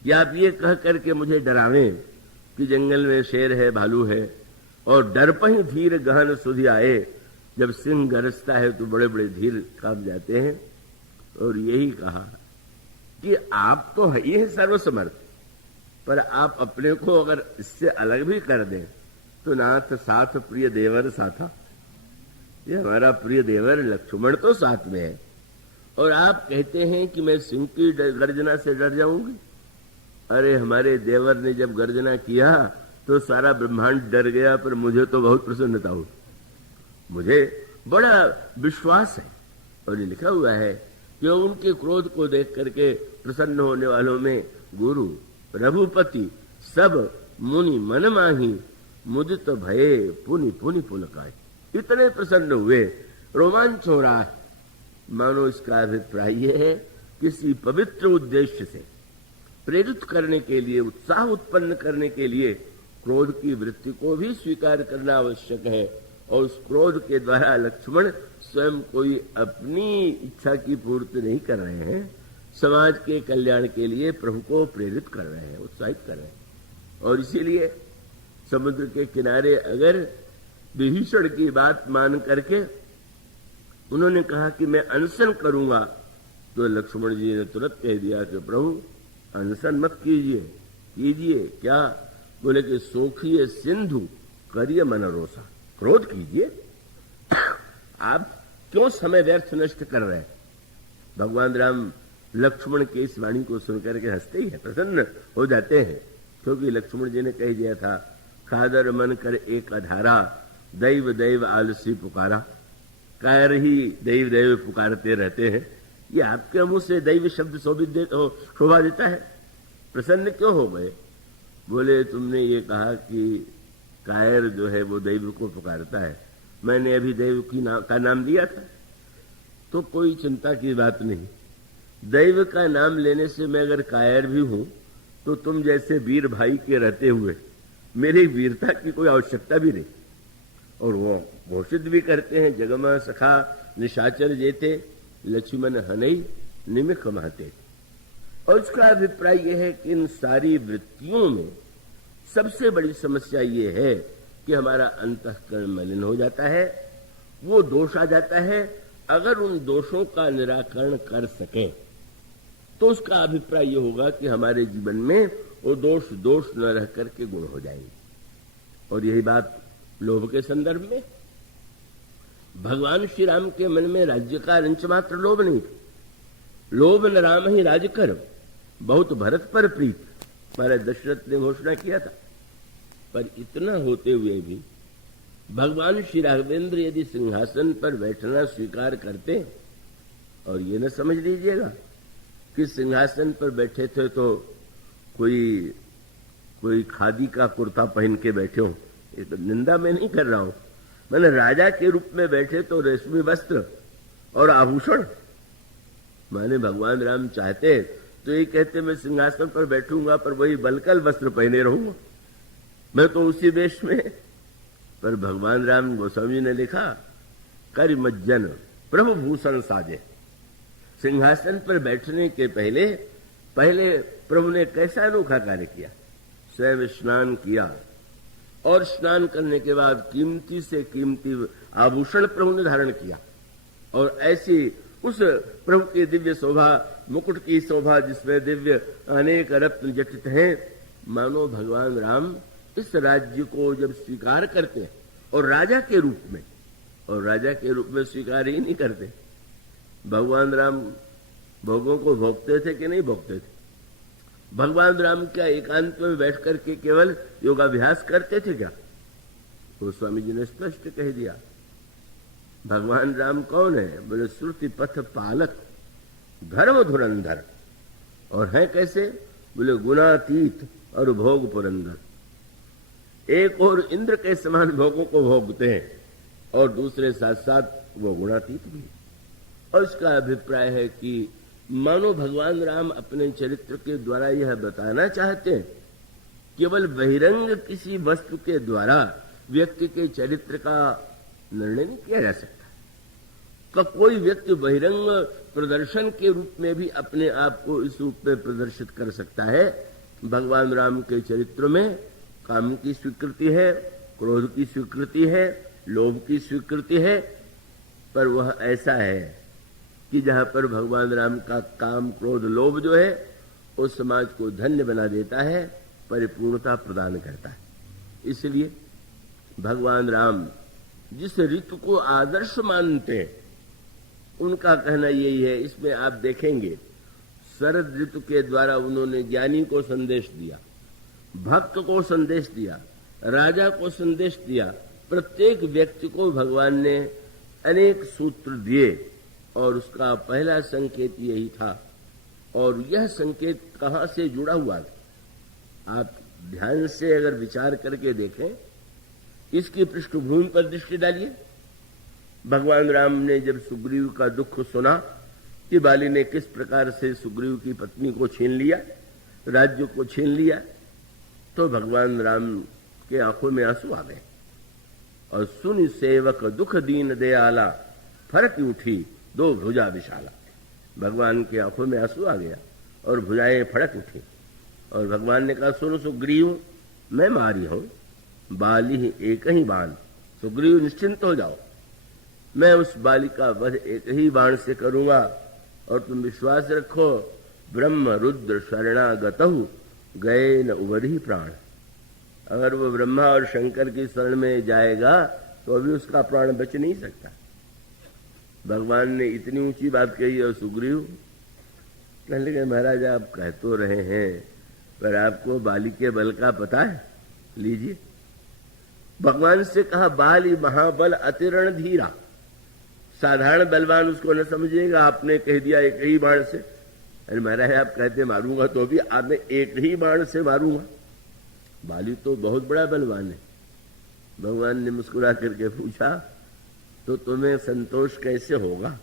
कि आप ये कह करके मुझे डरावें कि जंगल में शेर है, भालू है, और डर पही धीर गहन सुधि आए। जब सिंह गरजता है तो बड़े बड़े धीर कांप जाते हैं। और यही कहा कि आप तो है ही सर्वसमर्थ, पर आप अपने को अगर इससे अलग भी कर दें तो नाथ साथ प्रिय देवर साथा। ये हमारा प्रिय देवर लक्ष्मण तो साथ में है, और आप कहते हैं कि मैं सिंह की गर्जना से डर जाऊंगी। अरे हमारे देवर ने जब गर्जना किया तो सारा ब्रह्मांड डर गया, पर मुझे तो बहुत प्रसन्नता हुई, मुझे बड़ा विश्वास है। और ये लिखा हुआ है कि उनके क्रोध को देख करके प्रसन्न होने वालों में गुरु रघुपति सब मुनि मन माही, मुदित भये पुनि पुनि पुलकाय। इतने प्रसन्न हुए, रोमांच हो रहा है, मानो इसका अभिप्राय यह है किसी पवित्र उद्देश्य से प्रेरित करने के लिए, उत्साह उत्पन्न करने के लिए क्रोध की वृत्ति को भी स्वीकार करना आवश्यक है। और उस क्रोध के द्वारा लक्ष्मण स्वयं कोई अपनी इच्छा की पूर्ति नहीं कर रहे हैं, समाज के कल्याण के लिए प्रभु को प्रेरित कर रहे हैं, उत्साहित कर रहे हैं। और इसीलिए समुद्र के किनारे अगर विभीषण की बात मान करके उन्होंने कहा कि मैं अनशन करूंगा, तो लक्ष्मण जी ने तुरंत कह दिया कि प्रभु अनशन मत कीजिए। कीजिए क्या? बोले कि सोखिए सिंधु करिए मनरोसा, क्रोध कीजिए। आप क्यों समय व्यर्थ नष्ट कर रहे हैं? भगवान राम लक्ष्मण की इस वाणी को सुनकर के हंसते ही है, प्रसन्न हो जाते हैं, क्योंकि लक्ष्मण जी ने कह दिया था, खादर मन कर एक अधारा, दैव दैव आलसी पुकारा। कायर ही दैव दैव पुकारते रहते हैं। ये आपके मुंह से दैव शब्द शोभा देता है? प्रसन्न क्यों हो गए? बोले तुमने ये कहा कि कायर जो है वो दैव को पुकारता है, मैंने अभी दैव का नाम लिया था, तो कोई चिंता की बात नहीं। दैव का नाम लेने से मैं अगर कायर भी हूं, तो तुम जैसे वीर भाई के रहते हुए मेरी वीरता की कोई आवश्यकता भी नहीं। और वो घोषित भी करते हैं, जगमा सखा निशाचर जेते, लक्ष्मण हनई निमिख महते। और उसका अभिप्राय यह है कि इन सारी वृत्तियों में सबसे बड़ी समस्या ये है कि हमारा अंतःकरण मलिन हो जाता है, वो दोष आ जाता है। अगर उन दोषों का निराकरण कर सके तो उसका अभिप्राय ये होगा कि हमारे जीवन में वो दोष न रह करके गुण हो जाएंगे। और यही बात लोभ के संदर्भ में, भगवान श्री राम के मन में राज्य का अंश मात्र लोभ नहीं था। लोभ न राम ही राज कर, बहुत भरत पर प्रीत, महाराज दशरथ ने घोषणा किया था। पर इतना होते हुए भी भगवान श्री राघवेंद्र यदि सिंहासन पर बैठना स्वीकार करते, और ये न समझ लीजिएगा कि सिंहासन पर बैठे थे तो कोई खादी का कुर्ता पहन के बैठे हो, ये तो निंदा मैं नहीं कर रहा हूं। मैंने राजा के रूप में बैठे तो रेशमी वस्त्र और आभूषण, माने भगवान राम चाहते तो ये कहते मैं सिंहासन पर बैठूंगा पर वही बलकल वस्त्र पहने रहूंगा, मैं तो उसी वेश में। पर भगवान राम गोस्वामी ने लिखा, कर मज्जन प्रभु भूषण साजे। सिंहासन पर बैठने के पहले प्रभु ने कैसा अनोखा कार्य किया, स्वयं स्नान किया, और स्नान करने के बाद कीमती से कीमती आभूषण प्रभु ने धारण किया। और ऐसी उस प्रभु की दिव्य शोभा, मुकुट की शोभा जिसमें दिव्य अनेक रत्न जटित हैं, मानो भगवान राम इस राज्य को जब स्वीकार करते और राजा के रूप में स्वीकार ही नहीं करते। भगवान राम भोगों को भोगते थे कि नहीं भोगते थे? भगवान राम क्या एकांत में बैठ करके केवल योगाभ्यास करते थे क्या? गोस्वामी जी ने स्पष्ट कह दिया। भगवान राम कौन है? बोले श्रुति पथ पालक, धर्म धुरंधर। और है कैसे? बोले गुणातीत और भोग पुरंदर। एक और इंद्र के समान भोगों को भोगते हैं और दूसरे साथ साथ वो गुणातीत भी। और इसका अभिप्राय है कि मानो भगवान राम अपने चरित्र के द्वारा यह बताना चाहते हैं, केवल बहिरंग किसी वस्तु के द्वारा व्यक्ति के चरित्र का निर्णय नहीं किया जा सकता। का कोई व्यक्ति बहिरंग प्रदर्शन के रूप में भी अपने आप को इस रूप में प्रदर्शित कर सकता है। भगवान राम के चरित्र में काम की स्वीकृति है, क्रोध की स्वीकृति है, लोभ की स्वीकृति है, पर वह ऐसा है कि जहां पर भगवान राम का काम, क्रोध, लोभ जो है वो समाज को धन्य बना देता है, परिपूर्णता प्रदान करता है। इसलिए भगवान राम जिस ऋतु को आदर्श मानते हैं, उनका कहना यही है। इसमें आप देखेंगे शरद ऋतु के द्वारा उन्होंने ज्ञानी को संदेश दिया, भक्त को संदेश दिया, राजा को संदेश दिया। प्रत्येक व्यक्ति को भगवान ने अनेक सूत्र दिए और उसका पहला संकेत यही था। और यह संकेत कहां से जुड़ा हुआ था? आप ध्यान से अगर विचार करके देखें, इसकी पृष्ठभूमि पर दृष्टि डालिए। भगवान राम ने जब सुग्रीव का दुख सुना कि बाली ने किस प्रकार से सुग्रीव की पत्नी को छीन लिया, राज्य को छीन लिया, तो भगवान राम के आंखों में आंसू आ गए। और सुन सेवक दुख दीन दयाला, फरक उठी दो भुजा विशाला। भगवान के आंखों में आंसू आ गया और भुजाएं फड़क उठी। और भगवान ने कहा, सुनो सुग्रीव, मैं मारी हूं, बाली ही एक ही बाण, सुग्रीव निश्चिंत हो जाओ। मैं उस बाली का वध एक ही बाण से करूंगा। और तुम विश्वास रखो, ब्रह्म रुद्र शरणागतहु गए न उबरहि प्राण। अगर वो ब्रह्मा और शंकर की शरण में जाएगा तो अभी उसका प्राण बच नहीं सकता। भगवान ने इतनी ऊंची बात कही और सुग्रीव कहने लगे, महाराज आप कह तो रहे हैं, पर आपको बाली के बल का पता है? लीजिए, भगवान से कहा, बाली महाबल अतिरण धीरा। साधारण बलवान उसको न समझेगा, आपने कह दिया एक ही बाण से। अरे महाराज आप कहते मारूंगा तो भी आपने एक ही बाण से मारूंगा। बाली तो बहुत बड़ा बलवान है। भगवान ने मुस्कुरा करके पूछा, तो तुम्हें संतोष कैसे होगा?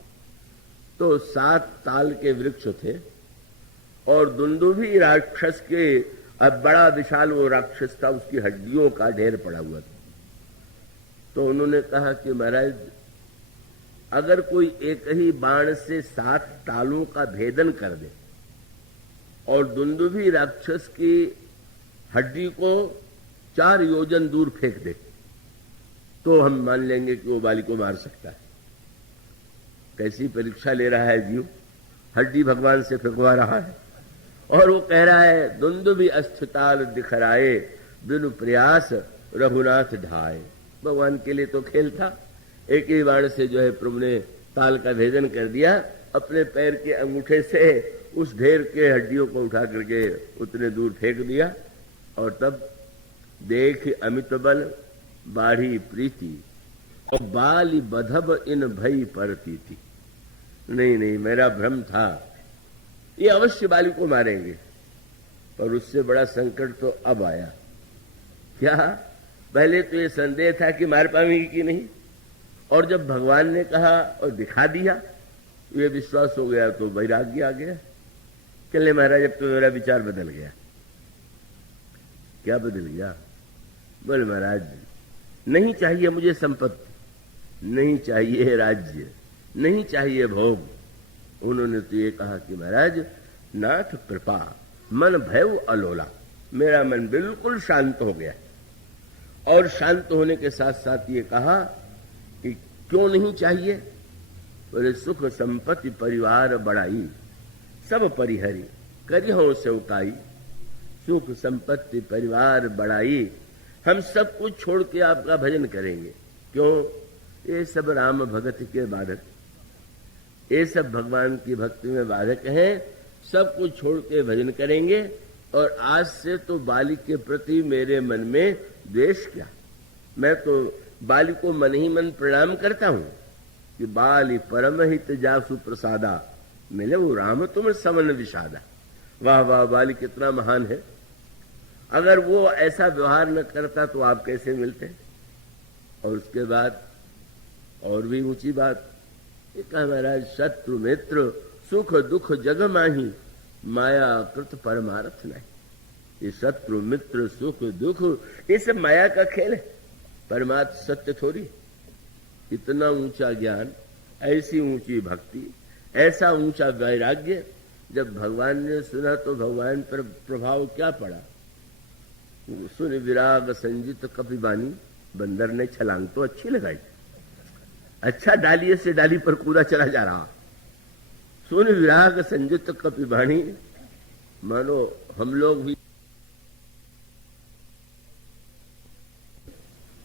तो 7 ताल के वृक्ष थे और दुंदुभी राक्षस के, अब बड़ा विशाल वो राक्षस था, उसकी हड्डियों का ढेर पड़ा हुआ था। तो उन्होंने कहा कि महाराज अगर कोई एक ही बाण से 7 तालों का भेदन कर दे और दुंदुभी राक्षस की हड्डी को 4 योजन दूर फेंक दे तो हम मान लेंगे कि वो बाली को मार सकता है। कैसी परीक्षा ले रहा है जीव, हड्डी भगवान से फेंकवा रहा है और वो कह रहा है, दुंदुभी अस्थिताल दिखराए बिनु प्रयास रघुनाथ ढाए। भगवान के लिए तो खेल था। एक ही बाण से जो है प्रभु ने ताल का भेदन कर दिया, अपने पैर के अंगूठे से उस ढेर के हड्डियों को उठा करके उतने दूर फेंक दिया। और तब देख अमित बल बाढ़ी प्रीति और बाली बधब इन भई परती थी। नहीं, मेरा भ्रम था, ये अवश्य बाली को मारेंगे, पर उससे बड़ा संकट तो अब आया। क्या? पहले तो ये संदेह था कि मार पाएंगे कि नहीं, और जब भगवान ने कहा और दिखा दिया, ये विश्वास हो गया तो वैराग्य आ गया। चले महाराज अब तो मेरा विचार बदल गया। क्या बदल गया? बोले महाराज नहीं चाहिए मुझे संपत्ति, नहीं चाहिए राज्य, नहीं चाहिए भोग। उन्होंने तो ये कहा कि महाराज नाथ कृपा मन भय अलोला। मेरा मन बिल्कुल शांत हो गया। और शांत होने के साथ साथ ये कहा कि क्यों नहीं चाहिए? बोले सुख संपत्ति परिवार बड़ाई सब परिहरी करिहो सेवकाई। सुख संपत्ति परिवार बड़ाई, हम सब कुछ छोड़ के आपका भजन करेंगे। क्यों? ये सब राम भगत के बाधक, ये सब भगवान की भक्ति में बाधक है। सब कुछ छोड़ के भजन करेंगे। और आज से तो बाली के प्रति मेरे मन में द्वेष क्या, मैं तो बाली को मन ही मन प्रणाम करता हूं कि बाली परम हित जासु प्रसादा मिले वो राम तुम समन विषादा। वाह वाह, बाली कितना महान है। अगर वो ऐसा व्यवहार न करता तो आप कैसे मिलते? और उसके बाद और भी ऊंची बात ये कहा, महाराज शत्रु मित्र सुख दुख जग माही माया कृत परमार्थ नहीं। ये शत्रु मित्र सुख दुख ये सब माया का खेल है, परमार्थ सत्य थोड़ी। इतना ऊंचा ज्ञान, ऐसी ऊंची भक्ति, ऐसा ऊंचा वैराग्य जब भगवान ने सुना तो भगवान पर प्रभाव क्या पड़ा? सुन विराग संजित कपिबानी, बंदर ने छलांग तो अच्छी लगाई, अच्छा डालिए से डाली पर कूदा चला जा रहा। सुन विराग संजित कपिबानी, मानो हम लोग भी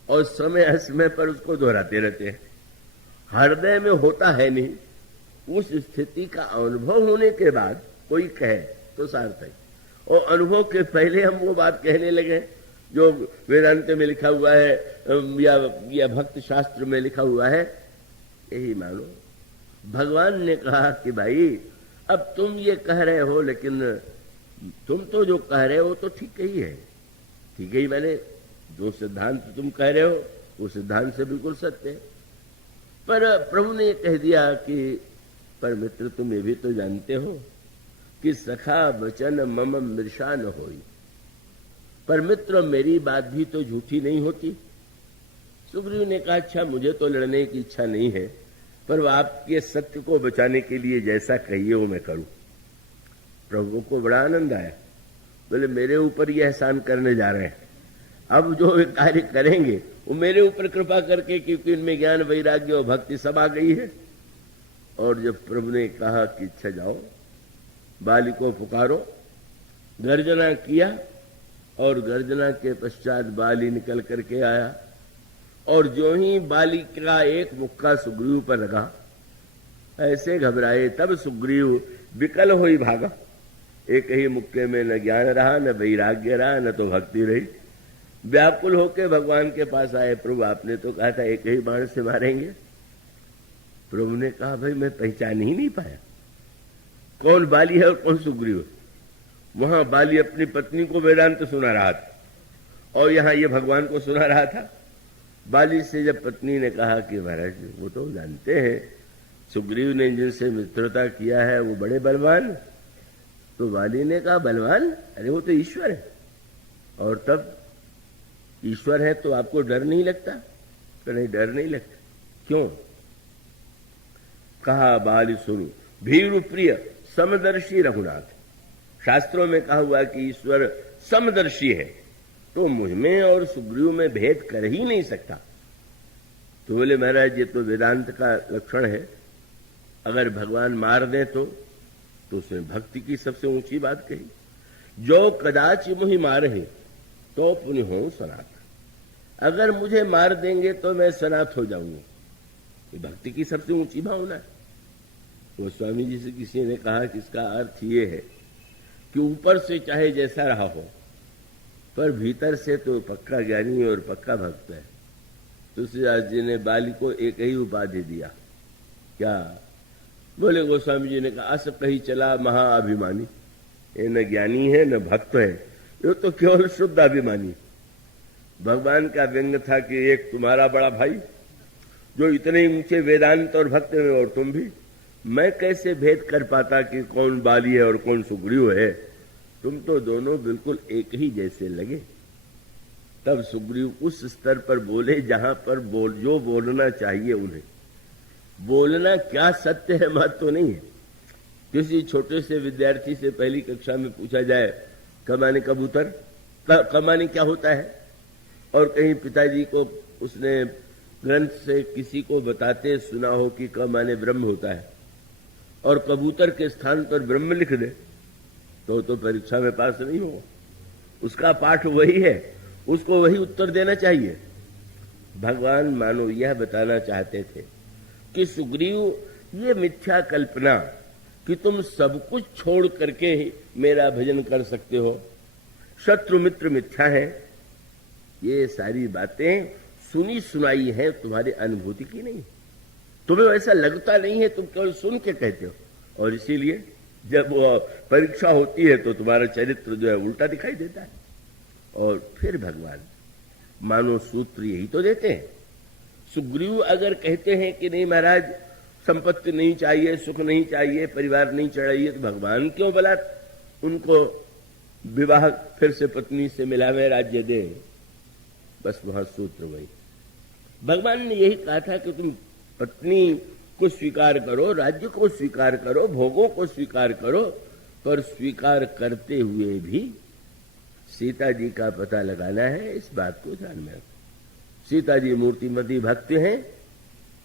और समय समय पर उसको दोहराते रहते हैं। हृदय में होता है नहीं, उस स्थिति का अनुभव होने के बाद कोई कहे तो सार्थक। और अनुभव के पहले हम वो बात कहने लगे जो वेदांत में लिखा हुआ है या भक्त शास्त्र में लिखा हुआ है, यही मानो। भगवान ने कहा कि भाई अब तुम ये कह रहे हो, लेकिन तुम तो जो कह रहे हो तो ठीक ही है। ठीक ही, मैंने जो सिद्धांत तुम कह रहे हो वो सिद्धांत से बिल्कुल सत्य है। पर प्रभु ने कह दिया कि पर मित्र तुम ये भी तो जानते हो कि सखा वचन मम मृषा न होई। पर मित्र मेरी बात भी तो झूठी नहीं होती। सुग्रीव ने कहा, अच्छा मुझे तो लड़ने की इच्छा नहीं है, पर आपके सत्य को बचाने के लिए जैसा कहिए वो मैं करूं। प्रभु को बड़ा आनंद आया। बोले मेरे ऊपर ये एहसान करने जा रहे हैं, अब जो वे कार्य करेंगे वो मेरे ऊपर कृपा करके, क्योंकि इनमें ज्ञान वैराग्य और भक्ति सब आ गई है। और जब प्रभु ने कहा कि अच्छा जाओ, बाली को पुकारो, गर्जना किया, और गर्जना के पश्चात बाली निकल करके आया, और जो ही बाली का एक मुक्का सुग्रीव पर लगा, ऐसे घबराए, तब सुग्रीव विकल होई भागा। एक ही मुक्के में न ज्ञान रहा, न वैराग्य रहा, न तो भक्ति रही। व्याकुल होकर भगवान के पास आए, प्रभु आपने तो कहा था एक ही बाण से मारेंगे। प्रभु ने कहा भाई मैं पहचान ही नहीं पाया कौन बाली है और कौन सुग्रीव। वहां बाली अपनी पत्नी को वेदांत सुना रहा था, और यहां ये भगवान को सुना रहा था। बाली से जब पत्नी ने कहा कि महाराज वो तो जानते हैं सुग्रीव ने जिनसे मित्रता किया है वो बड़े बलवान, तो बाली ने कहा बलवान, अरे वो तो ईश्वर है। और तब ईश्वर है तो आपको डर नहीं लगता? तो नहीं, डर नहीं लगता। क्यों? कहा बाली सुनो, भीरु प्रिय समदर्शी रघुनाथ। शास्त्रों में कहा हुआ कि ईश्वर समदर्शी है, तो मुझ में और सुग्रीव में भेद कर ही नहीं सकता। तो बोले महाराज ये तो वेदांत का लक्षण है, अगर भगवान मार दे तो उसने भक्ति की सबसे ऊंची बात कही। जो कदाच मुहि मारे तो पुण्य हो सनात। अगर मुझे मार देंगे तो मैं सनात हो जाऊंगा, ये भक्ति की सबसे ऊंची भावना है। वो स्वामी जी से किसी ने कहा कि इसका अर्थ ये है कि ऊपर से चाहे जैसा रहा हो, पर भीतर से तो पक्का ज्ञानी और पक्का भक्त है। तुलसीदास जी ने बाली को एक ही उपाधि दिया, क्या? बोले गोस्वामी जी ने कहा अस कही चला महाअभिमानी। ये न ज्ञानी है न भक्त है, ये तो केवल शुद्ध अभिमानी। भगवान का व्यंग था कि एक तुम्हारा बड़ा भाई जो इतने ऊंचे वेदांत और भक्त में, और तुम भी, मैं कैसे भेद कर पाता कि कौन बाली है और कौन सुग्रीव है? तुम तो दोनों बिल्कुल एक ही जैसे लगे। तब सुग्रीव उस स्तर पर बोले जहां पर जो बोलना चाहिए उन्हें। बोलना क्या सत्य है मत तो नहीं है। किसी छोटे से विद्यार्थी से पहली कक्षा में पूछा जाए कमाने कबूतर, कमाने क्या होता है, और कहीं पिताजी को उसने ग्रंथ से किसी को बताते सुना हो कि कमाने ब्रह्म होता है, और कबूतर के स्थान पर ब्रह्म लिख दे, तो परीक्षा में पास नहीं हो। उसका पाठ वही है, उसको वही उत्तर देना चाहिए। भगवान मानो यह बताना चाहते थे कि सुग्रीव ये मिथ्या कल्पना कि तुम सब कुछ छोड़ करके ही मेरा भजन कर सकते हो, शत्रु मित्र मिथ्या है, ये सारी बातें सुनी सुनाई है, तुम्हारी अनुभूति की नहीं। तुम्हें ऐसा लगता नहीं है, तुम केवल सुन के कहते हो, और इसीलिए जब वो परीक्षा होती है तो तुम्हारा चरित्र जो है उल्टा दिखाई देता है। और फिर भगवान मानो सूत्र यही तो देते हैं। सुग्रीव अगर कहते हैं कि नहीं महाराज संपत्ति नहीं चाहिए, सुख नहीं चाहिए, परिवार नहीं चाहिए, तो भगवान क्यों भला उनको विवाह फिर से पत्नी से मिलावे, राज्य दे? बस वहां सूत्र वही। भगवान ने यही कहा था कि तुम पत्नी को स्वीकार करो, राज्य को स्वीकार करो, भोगों को स्वीकार करो, पर स्वीकार करते हुए भी सीता जी का पता लगाना है, इस बात को ध्यान में रखो। सीता जी मूर्तिमती भक्त हैं,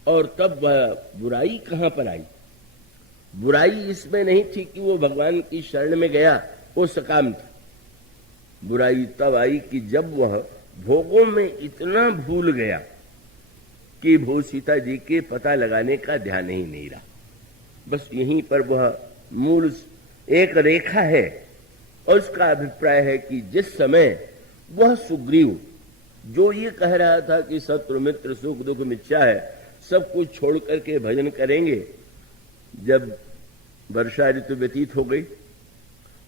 और तब बुराई कहां पर आई? बुराई इसमें नहीं थी कि वो भगवान की शरण में गया, वो सकाम था। बुराई तब आई कि जब वह भोगों में इतना भूल गया कि भो सीता जी के पता लगाने का ध्यान ही नहीं रहा। बस यहीं पर वह मूल एक रेखा है, और उसका अभिप्राय है कि जिस समय वह सुग्रीव जो ये कह रहा था कि शत्रु मित्र सुख दुख मिथ्या है, सब कुछ छोड़ करके भजन करेंगे, जब वर्षा ऋतु व्यतीत हो गई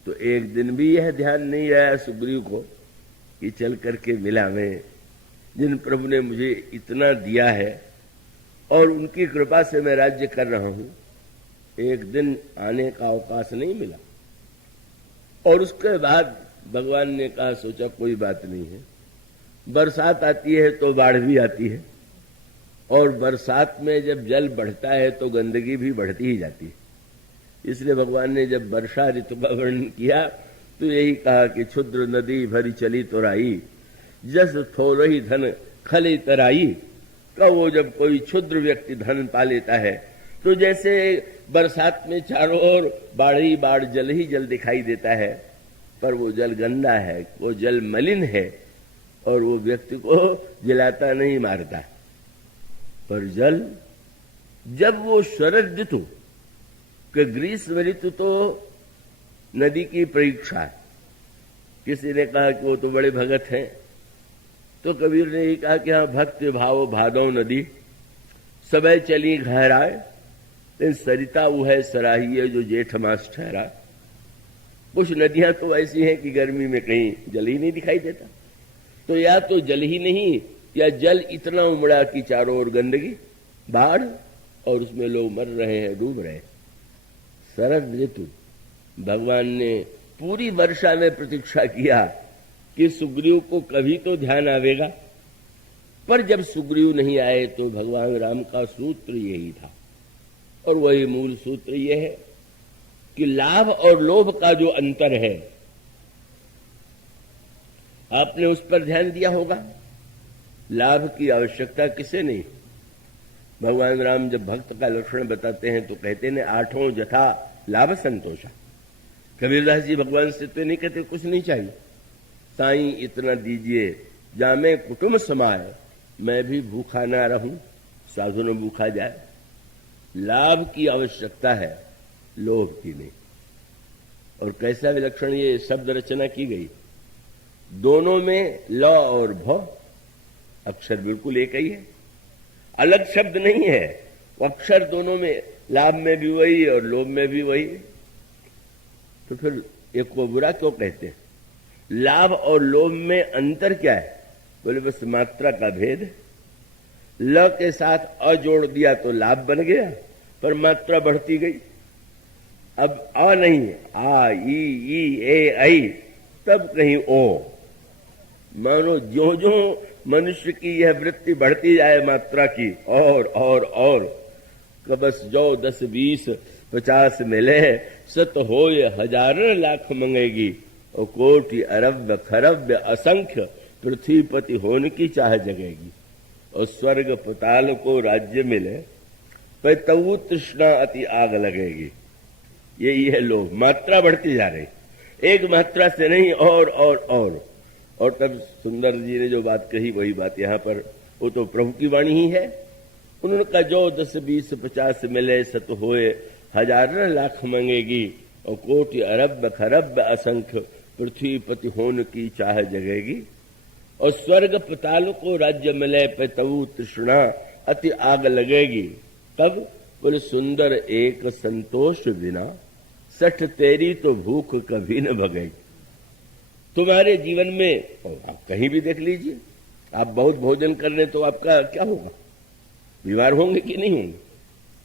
तो एक दिन भी यह ध्यान नहीं आया सुग्रीव को कि चल करके मिला मैं, जिन प्रभु ने मुझे इतना दिया है और उनकी कृपा से मैं राज्य कर रहा हूं, एक दिन आने का अवकाश नहीं मिला। और उसके बाद भगवान ने कहा, सोचा कोई बात नहीं है, बरसात आती है तो बाढ़ भी आती है, और बरसात में जब जल बढ़ता है तो गंदगी भी बढ़ती ही जाती है। इसलिए भगवान ने जब वर्षा ऋतु का वर्णन किया तो यही कहा कि क्षुद्र नदी भरी चली तो राई, जस थोरही धन खले तराई। कहो जब कोई क्षुद्र व्यक्ति धन पा लेता है तो जैसे बरसात में चारों ओर बाढ़ ही बाढ़, जल ही जल दिखाई देता है, पर वो जल गंदा है, वो जल मलिन है और वो व्यक्ति को जलाता नहीं, मारता। पर जल जब वो शरद ऋतु कि ग्रीष्म ऋतु तो नदी की परीक्षा है। किसी ने कहा कि वो तो बड़े भगत हैं, तो कबीर ने ही कहा कि हाँ, भक्त भाव भादव नदी सबे चली गहराए, सरिता वो है सराही जो जेठ मास ठहरा। कुछ नदियां तो ऐसी हैं कि गर्मी में कहीं जल ही नहीं दिखाई देता। तो या तो जल ही नहीं, या जल इतना उमड़ा कि चारों ओर गंदगी, बाढ़, और उसमें लोग मर रहे हैं, डूब रहे हैं। शरद ऋतु भगवान ने पूरी वर्षा में प्रतीक्षा किया कि सुग्रीव को कभी तो ध्यान आवेगा, पर जब सुग्रीव नहीं आए तो भगवान राम का सूत्र यही था, और वही मूल सूत्र यह है कि लाभ और लोभ का जो अंतर है, आपने उस पर ध्यान दिया होगा। लाभ की आवश्यकता किसे नहीं। भगवान राम जब भक्त का लक्षण बताते हैं तो कहते हैं 8 जथा लाभ संतोषा। कबीरदास जी भगवान से तो नहीं कहते कुछ नहीं चाहिए, साईं इतना दीजिए जामे कुटुंब समाए, मैं भी भूखा ना रहूं, साधु न भूखा जाए। लाभ की आवश्यकता है, लोभ की नहीं। और कैसा विलक्षण ये शब्द रचना की गई, दोनों में ल और भ अक्षर बिल्कुल एक ही है, अलग शब्द नहीं है। अक्षर दोनों में, लाभ में भी वही और लोभ में भी वही। तो फिर एक को बुरा क्यों कहते हैं? लाभ और लोभ में अंतर क्या है? बोले बस मात्रा का भेद। ल के साथ अ जोड़ दिया तो लाभ बन गया, पर मात्रा बढ़ती गई। अब अ नहीं, आ ई ए आई, तब कहीं ओ। मानो जो जो मनुष्य की यह वृत्ति बढ़ती जाए मात्रा की, और बस जो 10 20 50 मिले, सत होय हजारों लाख मंगेगी, और कोटि अरब खरब असंख्य पृथ्वीपति होने की चाह जगेगी। और स्वर्ग पताल को राज्य मिले, पर तऊ तृष्णा अति आग लगेगी। यही है लोभ, मात्रा बढ़ती जा रही, एक मात्रा से नहीं, और तब सुंदर जी ने जो बात कही वही बात यहाँ पर, वो तो प्रभु की वाणी ही है। उन्होंने कहा जो 10 20 50 मिले, सत होए हजारों लाख मंगेगी, और कोटि अरब खरब असंख्य पृथ्वीपति होने की चाह जगेगी। और स्वर्ग पताल को राज्य मिले, पे तऊ तृष्णा अति आग लगेगी। तब बोले सुंदर एक संतोष बिना, सठ तेरी तो भूख कभी न भगेगी। तुम्हारे जीवन में आप कहीं भी देख लीजिए, आप बहुत भोजन कर रहे तो आपका क्या होगा? बीमार होंगे कि नहीं होंगे?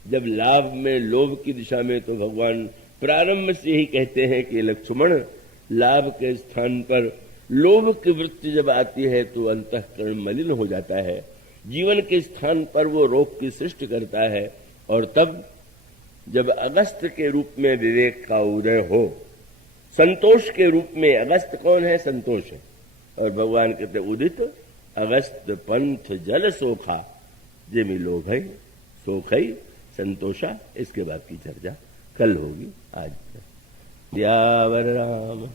जब लाभ में लोभ की दिशा में, तो भगवान प्रारंभ से ही कहते हैं कि लक्ष्मण, लाभ के स्थान पर लोभ की वृत्ति जब आती है तो अंतःकरण मलिन हो जाता है। जीवन के स्थान पर वो रोग की सृष्टि करता है, और तब जब अगस्त के रूप में विवेक का उदय हो, संतोष के रूप में, अगस्त कौन है? संतोष है। और भगवान कहते उदित अगस्त पंथ जल सोखा, जेमी लोभ है सोख है संतोषा। इसके बाद की चर्चा कल होगी। आज दियावर राम।